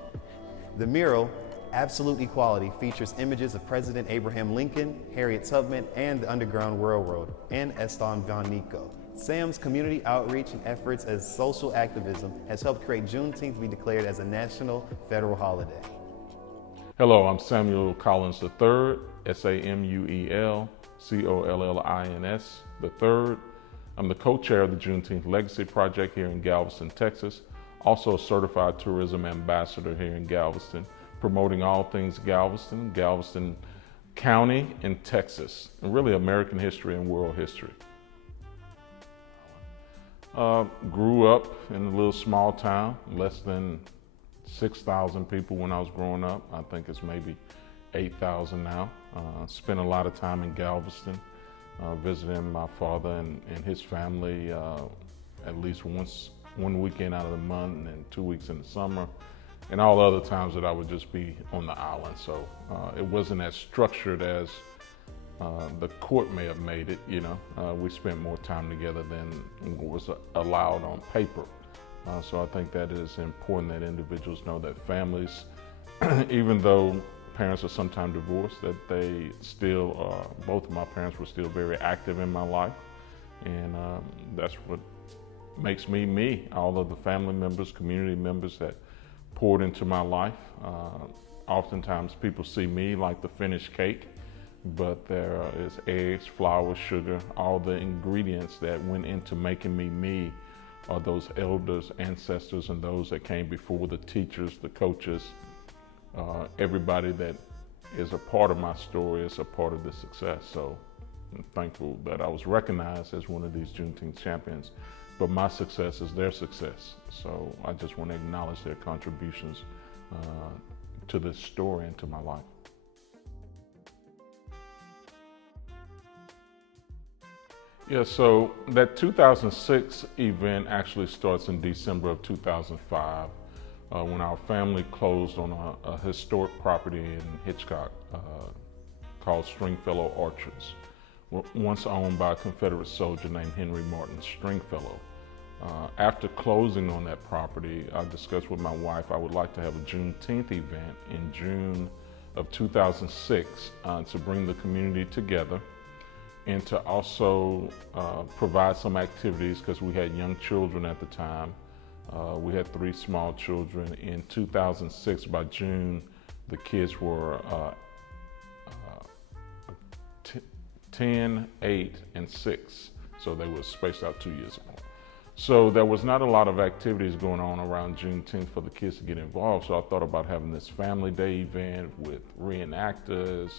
The mural, Absolute Equality, features images of President Abraham Lincoln, Harriet Tubman, and the Underground Railroad, and Esteban Van Nico. Sam's community outreach and efforts as social activism has helped create Juneteenth be declared as a national federal holiday. Hello, I'm Samuel Collins III, SamuelCollins III. I'm the co-chair of the Juneteenth Legacy Project here in Galveston, Texas. Also a certified tourism ambassador here in Galveston, promoting all things Galveston, Galveston County, and Texas, and really American history and world history. Grew up in a little small town, less than 6,000 people when I was growing up. I think it's maybe 8,000 now. Spent a lot of time in Galveston, visiting my father and his family at least one weekend out of the month and 2 weeks in the summer, and all other times that I would just be on the island. So it wasn't as structured as the court may have made it, you know. We spent more time together than was allowed on paper. So I think that it is important that individuals know that families, even though parents are sometimes divorced, that they still, both of my parents were still very active in my life. And that's what makes me me. All of the family members, community members that poured into my life. Oftentimes people see me like the finished cake, but there is eggs, flour, sugar, all the ingredients that went into making me are those elders, ancestors, and those that came before, the teachers, the coaches, everybody that is a part of my story is a part of this success. So I'm thankful that I was recognized as one of these Juneteenth champions, but my success is their success. So I just want to acknowledge their contributions to this story and to my life. Yeah, so that 2006 event actually starts in December of 2005 when our family closed on a historic property in Hitchcock called Stringfellow Orchards, once owned by a Confederate soldier named Henry Martin Stringfellow. After closing on that property, I discussed with my wife I would like to have a Juneteenth event in June of 2006 to bring the community together and to also provide some activities because we had young children at the time. We had 3 small children. In 2006, by June, the kids were 10, 8, and 6. So they were spaced out 2 years apart. So there was not a lot of activities going on around Juneteenth for the kids to get involved. So I thought about having this family day event with reenactors,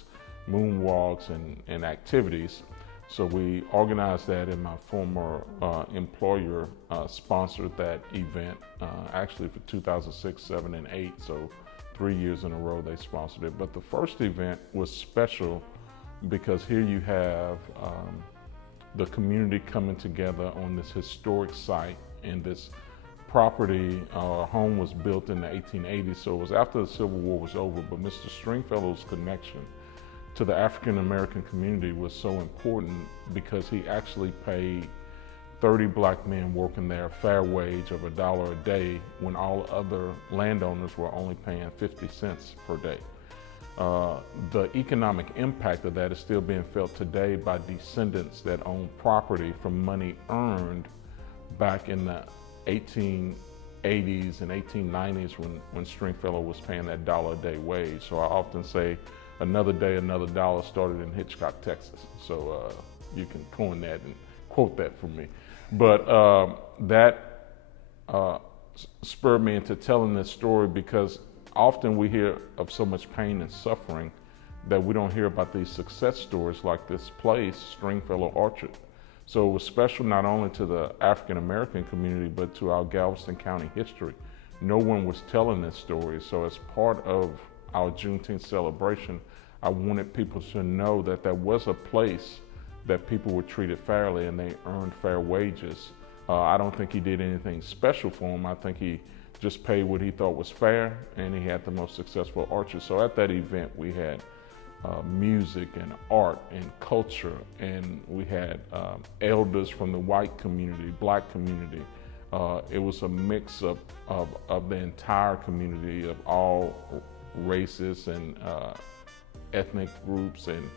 moonwalks, and activities. So we organized that, and my former employer sponsored that event, actually for 2006, 7, and 8. So 3 years in a row they sponsored it. But the first event was special because here you have the community coming together on this historic site, and this property, our home was built in the 1880s, so it was after the Civil War was over, but Mr. Stringfellow's connection to the African American community was so important because he actually paid 30 black men working there a fair wage of $1 a day when all other landowners were only paying 50 cents per day. The economic impact of that is still being felt today by descendants that own property from money earned back in the 1880s and 1890s when Stringfellow was paying that $1 a day wage. So I often say, another day, another dollar started in Hitchcock, Texas. So you can coin that and quote that from me. But that spurred me into telling this story because often we hear of so much pain and suffering that we don't hear about these success stories like this place, Stringfellow Orchard. So it was special not only to the African American community, but to our Galveston County history. No one was telling this story. So as part of our Juneteenth celebration, I wanted people to know that there was a place that people were treated fairly and they earned fair wages. I don't think he did anything special for them. I think he just paid what he thought was fair, and he had the most successful orchard. So at that event, we had music and art and culture, and we had elders from the white community, black community. It was a mix of the entire community of all races and ethnic groups and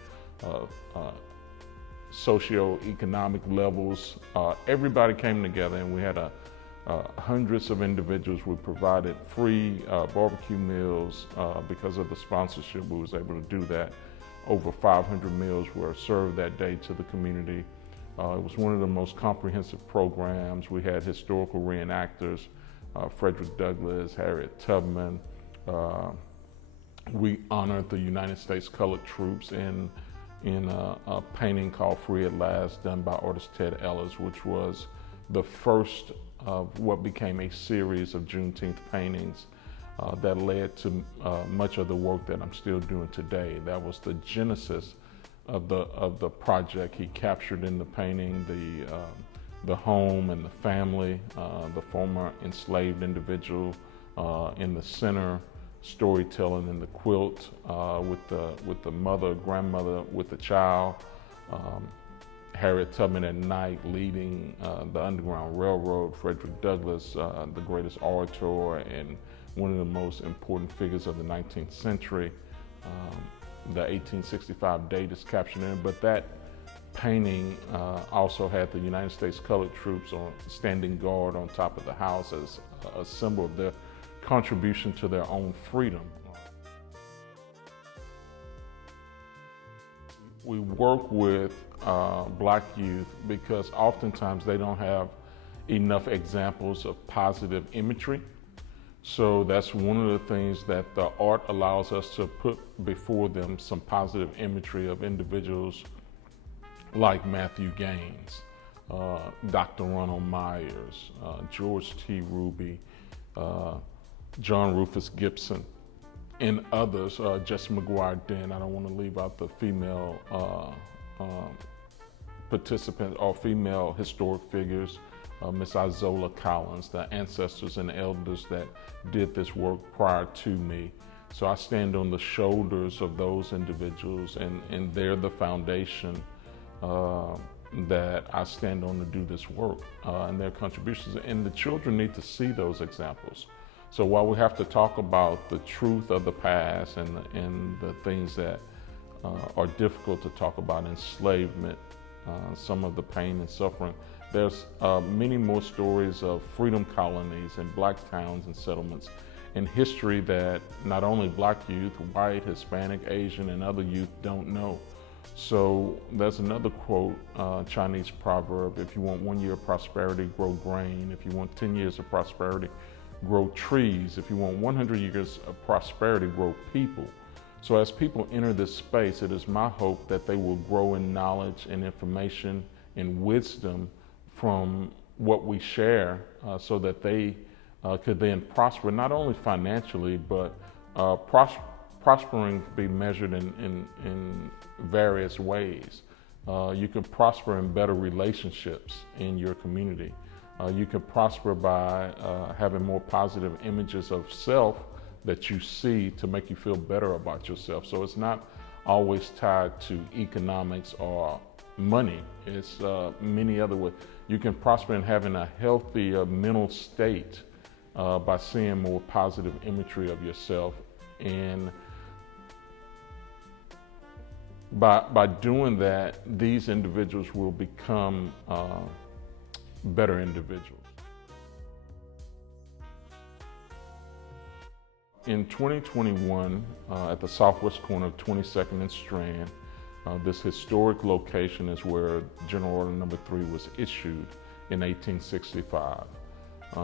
socioeconomic levels. Everybody came together, and we had hundreds of individuals. We provided free barbecue meals because of the sponsorship. We was able to do that. Over 500 meals were served that day to the community. It was one of the most comprehensive programs. We had historical reenactors, Frederick Douglass, Harriet Tubman. We honored the United States Colored Troops in a painting called Free at Last, done by artist Ted Ellis, which was the first of what became a series of Juneteenth paintings that led to much of the work that I'm still doing today. That was the genesis of the project. He captured in the painting the home and the family, the former enslaved individual in the center, storytelling in the quilt with the mother, grandmother with the child. Harriet Tubman at night leading the Underground Railroad, Frederick Douglass, the greatest orator and one of the most important figures of the 19th century. The 1865 date is captured in it, but that painting also had the United States Colored Troops standing guard on top of the house as a symbol of their contribution to their own freedom. We work with Black youth because oftentimes they don't have enough examples of positive imagery. So that's one of the things that the art allows us to put before them, some positive imagery of individuals like Matthew Gaines, Dr. Ronald Myers, George T. Ruby, John Rufus Gibson, and others, Jesse Maguire Dent. I don't want to leave out the female participants or female historic figures, Miss Isola Collins, the ancestors and elders that did this work prior to me. So I stand on the shoulders of those individuals, and they're the foundation that I stand on to do this work, and their contributions. And the children need to see those examples. So while we have to talk about the truth of the past and the things that are difficult to talk about, enslavement, some of the pain and suffering, there's many more stories of freedom colonies and Black towns and settlements in history that not only Black youth, white, Hispanic, Asian, and other youth don't know. So there's another quote, Chinese proverb: if you want 1 year of prosperity, grow grain. If you want 10 years of prosperity, grow trees. If you want 100 years of prosperity, grow people. So as people enter this space, it is my hope that they will grow in knowledge and information and wisdom from what we share, so that they could then prosper, not only financially, but prospering be measured in various ways. You can prosper in better relationships in your community. You can prosper by having more positive images of self that you see to make you feel better about yourself. So it's not always tied to economics or money. It's many other ways. You can prosper in having a healthy mental state by seeing more positive imagery of yourself. And by doing that, these individuals will become better individuals. In 2021, at the southwest corner of 22nd and Strand, this historic location is where General Order Number 3 was issued in 1865.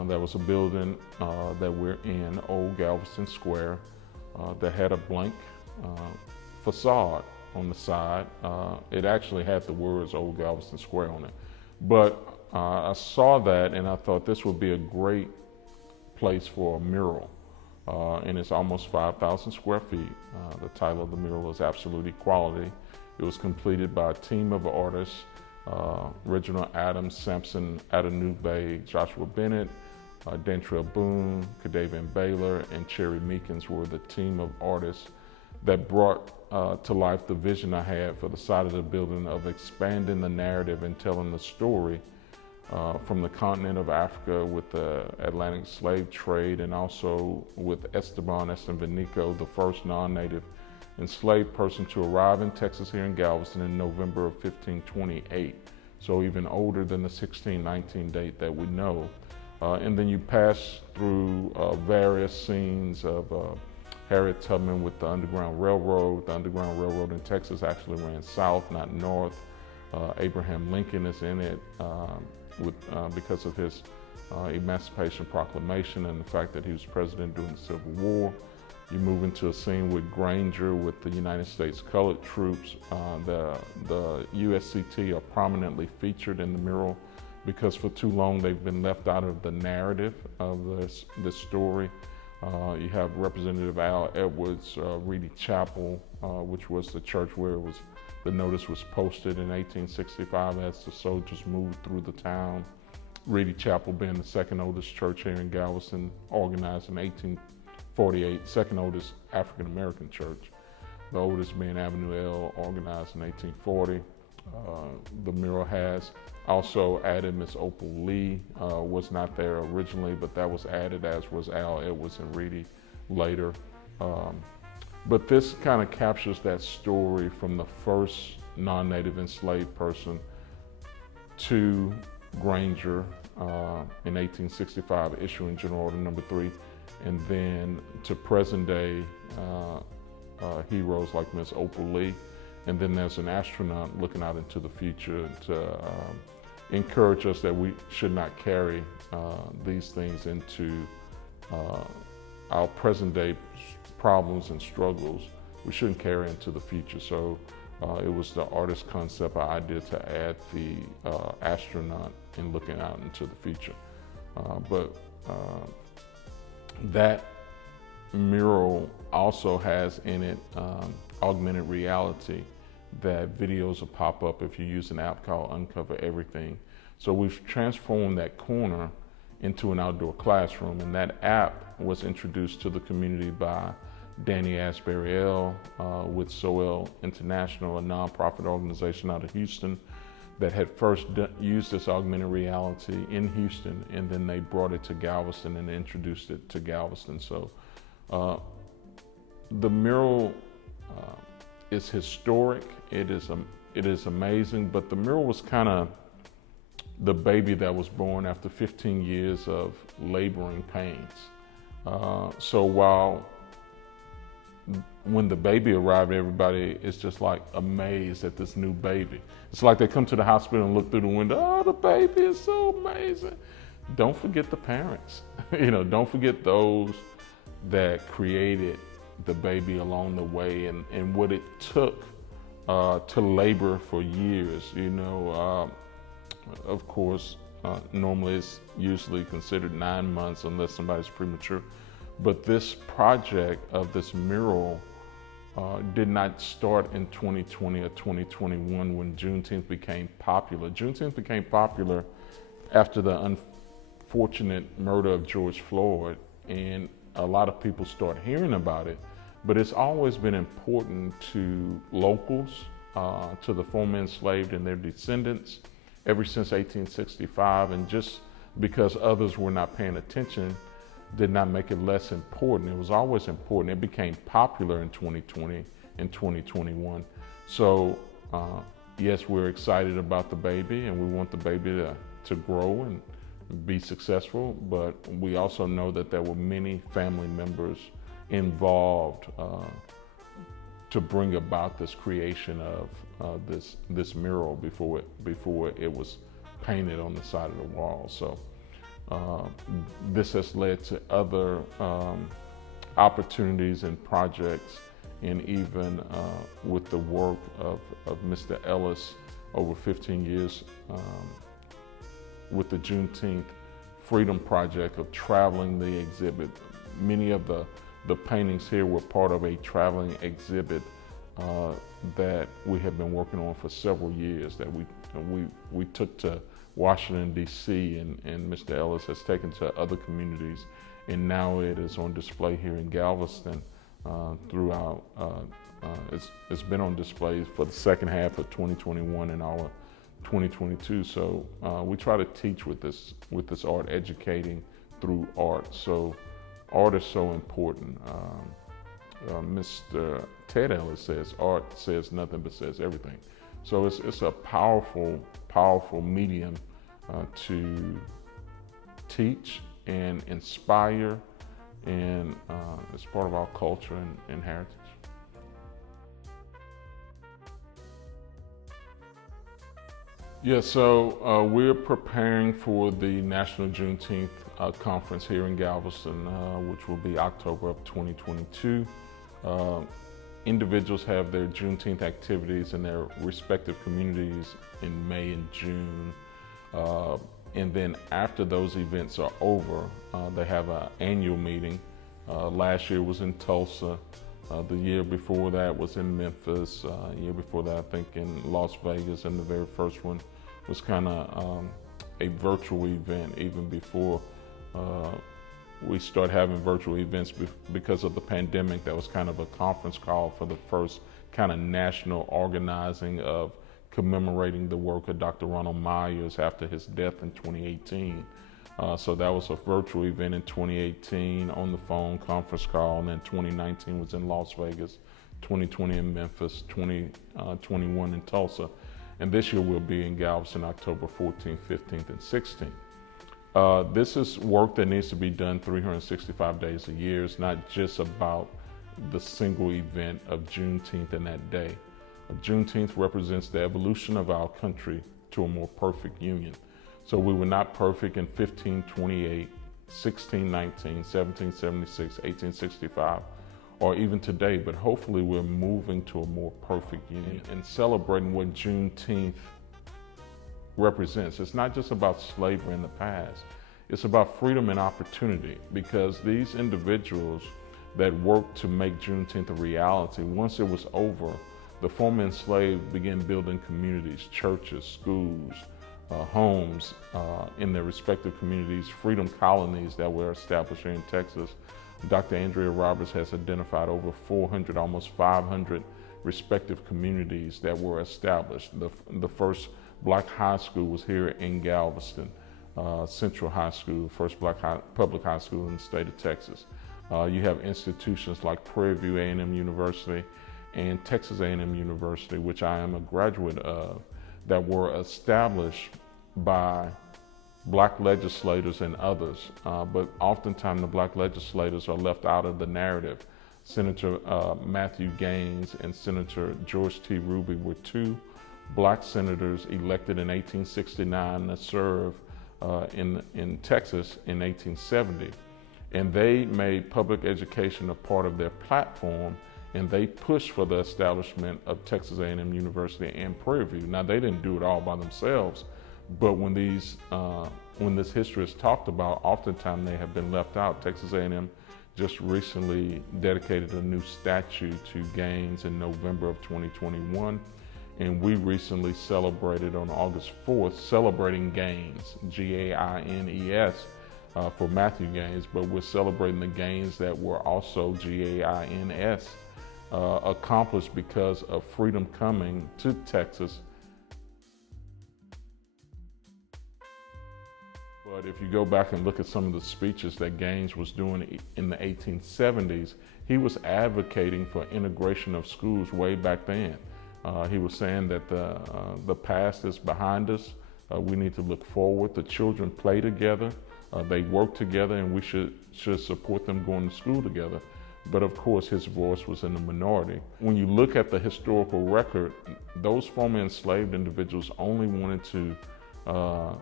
There was a building that we're in, Old Galveston Square, that had a blank facade on the side. It actually had the words Old Galveston Square on it. But I saw that and I thought this would be a great place for a mural. And it's almost 5,000 square feet. The title of the mural is Absolute Equality. It was completed by a team of artists, Reginald Adams, Sampson Adenube, Joshua Bennett, Dantrell Boone, Kadavian Baylor, and Cherry Meekins were the team of artists that brought to life the vision I had for the side of the building of expanding the narrative and telling the story from the continent of Africa with the Atlantic slave trade, and also with Esteban Estebannico, the first non-native enslaved person to arrive in Texas here in Galveston in November of 1528. So even older than the 1619 date that we know. And then you pass through various scenes of Harriet Tubman with the Underground Railroad. The Underground Railroad in Texas actually ran south, not north. Abraham Lincoln is in it because of his Emancipation Proclamation and the fact that he was president during the Civil War. You move into a scene with Granger with the United States Colored Troops. The USCT are prominently featured in the mural because for too long they've been left out of the narrative of this story. You have Representative Al Edwards, Reedy Chapel, which was the church where the notice was posted in 1865 as the soldiers moved through the town. Reedy Chapel being the second oldest church here in Galveston, organized in 1848, second oldest African American church. The oldest being Avenue L, organized in 1840. The mural has also added Miss Opal Lee, was not there originally, but that was added, as was Al Edwards and Reedy later. But this kind of captures that story from the first non-native enslaved person to Granger in 1865 issuing General Order Number 3, and then to present day heroes like Miss Oprah Lee. And then there's an astronaut looking out into the future to encourage us that we should not carry these things into our present day problems and struggles. We shouldn't carry into the future. So it was the artist concept, an idea to add the astronaut in looking out into the future. But that mural also has in it augmented reality, that videos will pop up if you use an app called Uncover Everything. So we've transformed that corner into an outdoor classroom, and that app was introduced to the community by Danny Asbury-El with SOEL International, a nonprofit organization out of Houston that had first used this augmented reality in Houston, and then they brought it to Galveston and introduced it to Galveston. So the mural is historic, it is amazing, but the mural was kind of the baby that was born after 15 years of laboring pains. So while when the baby arrived, everybody is just like amazed at this new baby. It's like they come to the hospital and look through the window, oh, the baby is so amazing. Don't forget the parents. Don't forget those that created the baby along the way and what it took to labor for years. Of course, normally it's usually considered 9 months unless somebody's premature. But this project of this mural did not start in 2020 or 2021 when Juneteenth became popular. Juneteenth became popular after the unfortunate murder of George Floyd, and a lot of people start hearing about it. But it's always been important to locals, to the former enslaved and their descendants, ever since 1865, and just because others were not paying attention did not make it less important. It was always important. It became popular in 2020 and 2021. So yes, we're excited about the baby and we want the baby to grow and be successful, but we also know that there were many family members involved to bring about this creation of this mural before it was painted on the side of the wall. So this has led to other opportunities and projects, and even with the work of Mr. Ellis over 15 years with the Juneteenth Freedom Project of traveling the exhibit. Many of the paintings here were part of a traveling exhibit that we have been working on for several years, that we took to Washington, D.C., and Mr. Ellis has taken to other communities, and now it is on display here in Galveston throughout. It's been on display for the second half of 2021 and all of 2022. So we try to teach with this art, educating through art. So art is so important. Mr. Ted Ellis says, art says nothing but says everything. So it's a powerful medium to teach and inspire, and it's part of our culture and heritage. Yeah, so we're preparing for the National Juneteenth Conference here in Galveston, which will be October of 2022. Individuals have their Juneteenth activities in their respective communities in May and June. And then after those events are over, they have an annual meeting. Last year was in Tulsa. The year before that was in Memphis. Year before that, I think in Las Vegas. And the very first one was kind of a virtual event, even before we started having virtual events because of the pandemic. That was kind of a conference call for the first kind of national organizing of commemorating the work of Dr. Ronald Myers after his death in 2018. So that was a virtual event in 2018, on the phone conference call, and then 2019 was in Las Vegas, 2020 in Memphis, 2021 in Tulsa. And this year we'll be in Galveston October 14th, 15th, and 16th. This is work that needs to be done 365 days a year. It's not just about the single event of Juneteenth and that day. Juneteenth represents the evolution of our country to a more perfect union. So we were not perfect in 1528, 1619, 1776, 1865, or even today, but hopefully we're moving to a more perfect union and celebrating what Juneteenth represents. It's not just about slavery in the past. It's about freedom and opportunity, because these individuals that worked to make Juneteenth a reality, once it was over, the former enslaved began building communities, churches, schools, homes in their respective communities, freedom colonies that were established here in Texas. Dr. Andrea Roberts has identified over 400, almost 500 respective communities that were established. The first Black high school was here in Galveston, Central High School, first Black public high school in the state of Texas. You have institutions like Prairie View A&M University and Texas A&M University, which I am a graduate of, that were established by Black legislators and others, but oftentimes the Black legislators are left out of the narrative. Senator Matthew Gaines and Senator George T. Ruby were two Black senators elected in 1869 to serve in Texas in 1870. And they made public education a part of their platform, and they pushed for the establishment of Texas A&M University and Prairie View. Now, they didn't do it all by themselves, but when this history is talked about, oftentimes they have been left out. Texas A&M just recently dedicated a new statue to Gaines in November of 2021. And we recently celebrated on August 4th, celebrating Gaines, G-A-I-N-E-S, for Matthew Gaines, but we're celebrating the gains that were also G-A-I-N-S, accomplished because of freedom coming to Texas. But if you go back and look at some of the speeches that Gaines was doing in the 1870s, he was advocating for integration of schools way back then. He was saying that the past is behind us. We need to look forward. The children play together. They work together, and we should support them going to school together. But of course, his voice was in the minority. When you look at the historical record, those former enslaved individuals only wanted to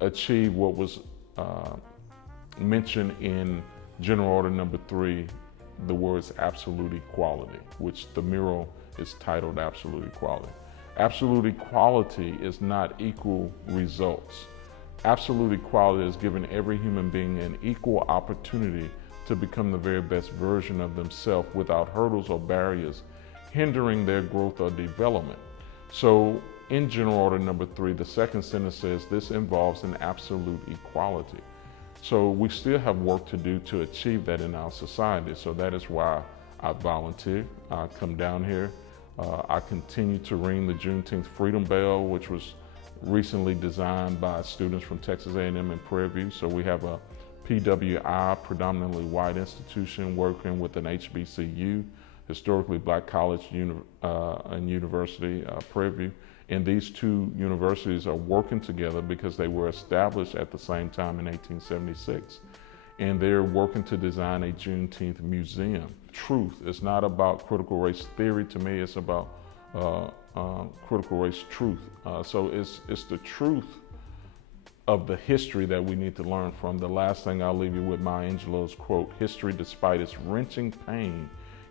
achieve what was mentioned in General Order Number 3, the words absolute equality, which the mural is titled Absolute Equality. Absolute equality is not equal results. Absolute equality is giving every human being an equal opportunity to become the very best version of themselves without hurdles or barriers hindering their growth or development. So in General Order Number 3, the second sentence says this involves an absolute equality. So we still have work to do to achieve that in our society. So that is why I volunteer. I come down here. I continue to ring the Juneteenth Freedom Bell, which was recently designed by students from Texas A&M and Prairie View. So we have a PWI, predominantly white institution, working with an HBCU, historically Black college and university, Prairie View. And these two universities are working together because they were established at the same time in 1876. And they're working to design a Juneteenth museum. Truth is not about critical race theory to me, it's about critical race truth. So it's the truth of the history that we need to learn from. The last thing I'll leave you with Maya Angelou's quote, "History, despite its wrenching pain,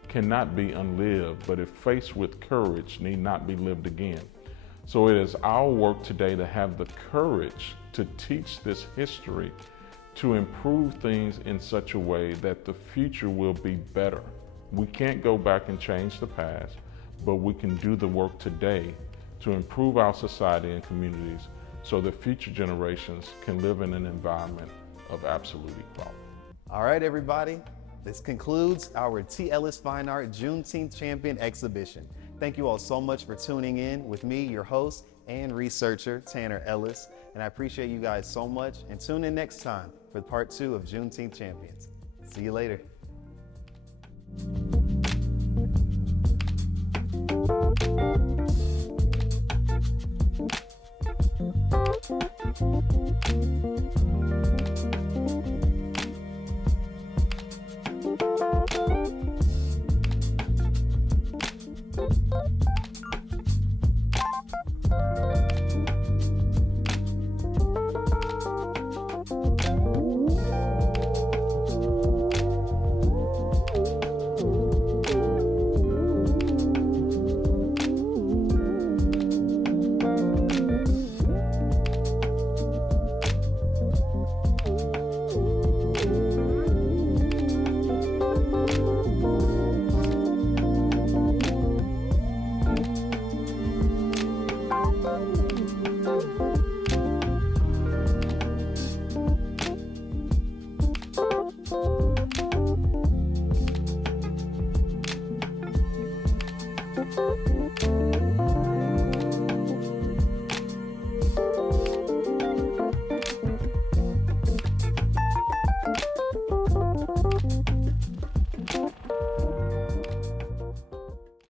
cannot be unlived, but if faced with courage, need not be lived again." So it is our work today to have the courage to teach this history, to improve things in such a way that the future will be better. We can't go back and change the past, but we can do the work today to improve our society and communities so that future generations can live in an environment of absolute equality. All right, everybody. This concludes our T. Ellis Fine Art Juneteenth Champion exhibition. Thank you all so much for tuning in with me, your host and researcher, Tanner Ellis. And I appreciate you guys so much. And tune in next time for part 2 of Juneteenth Champions. See you later.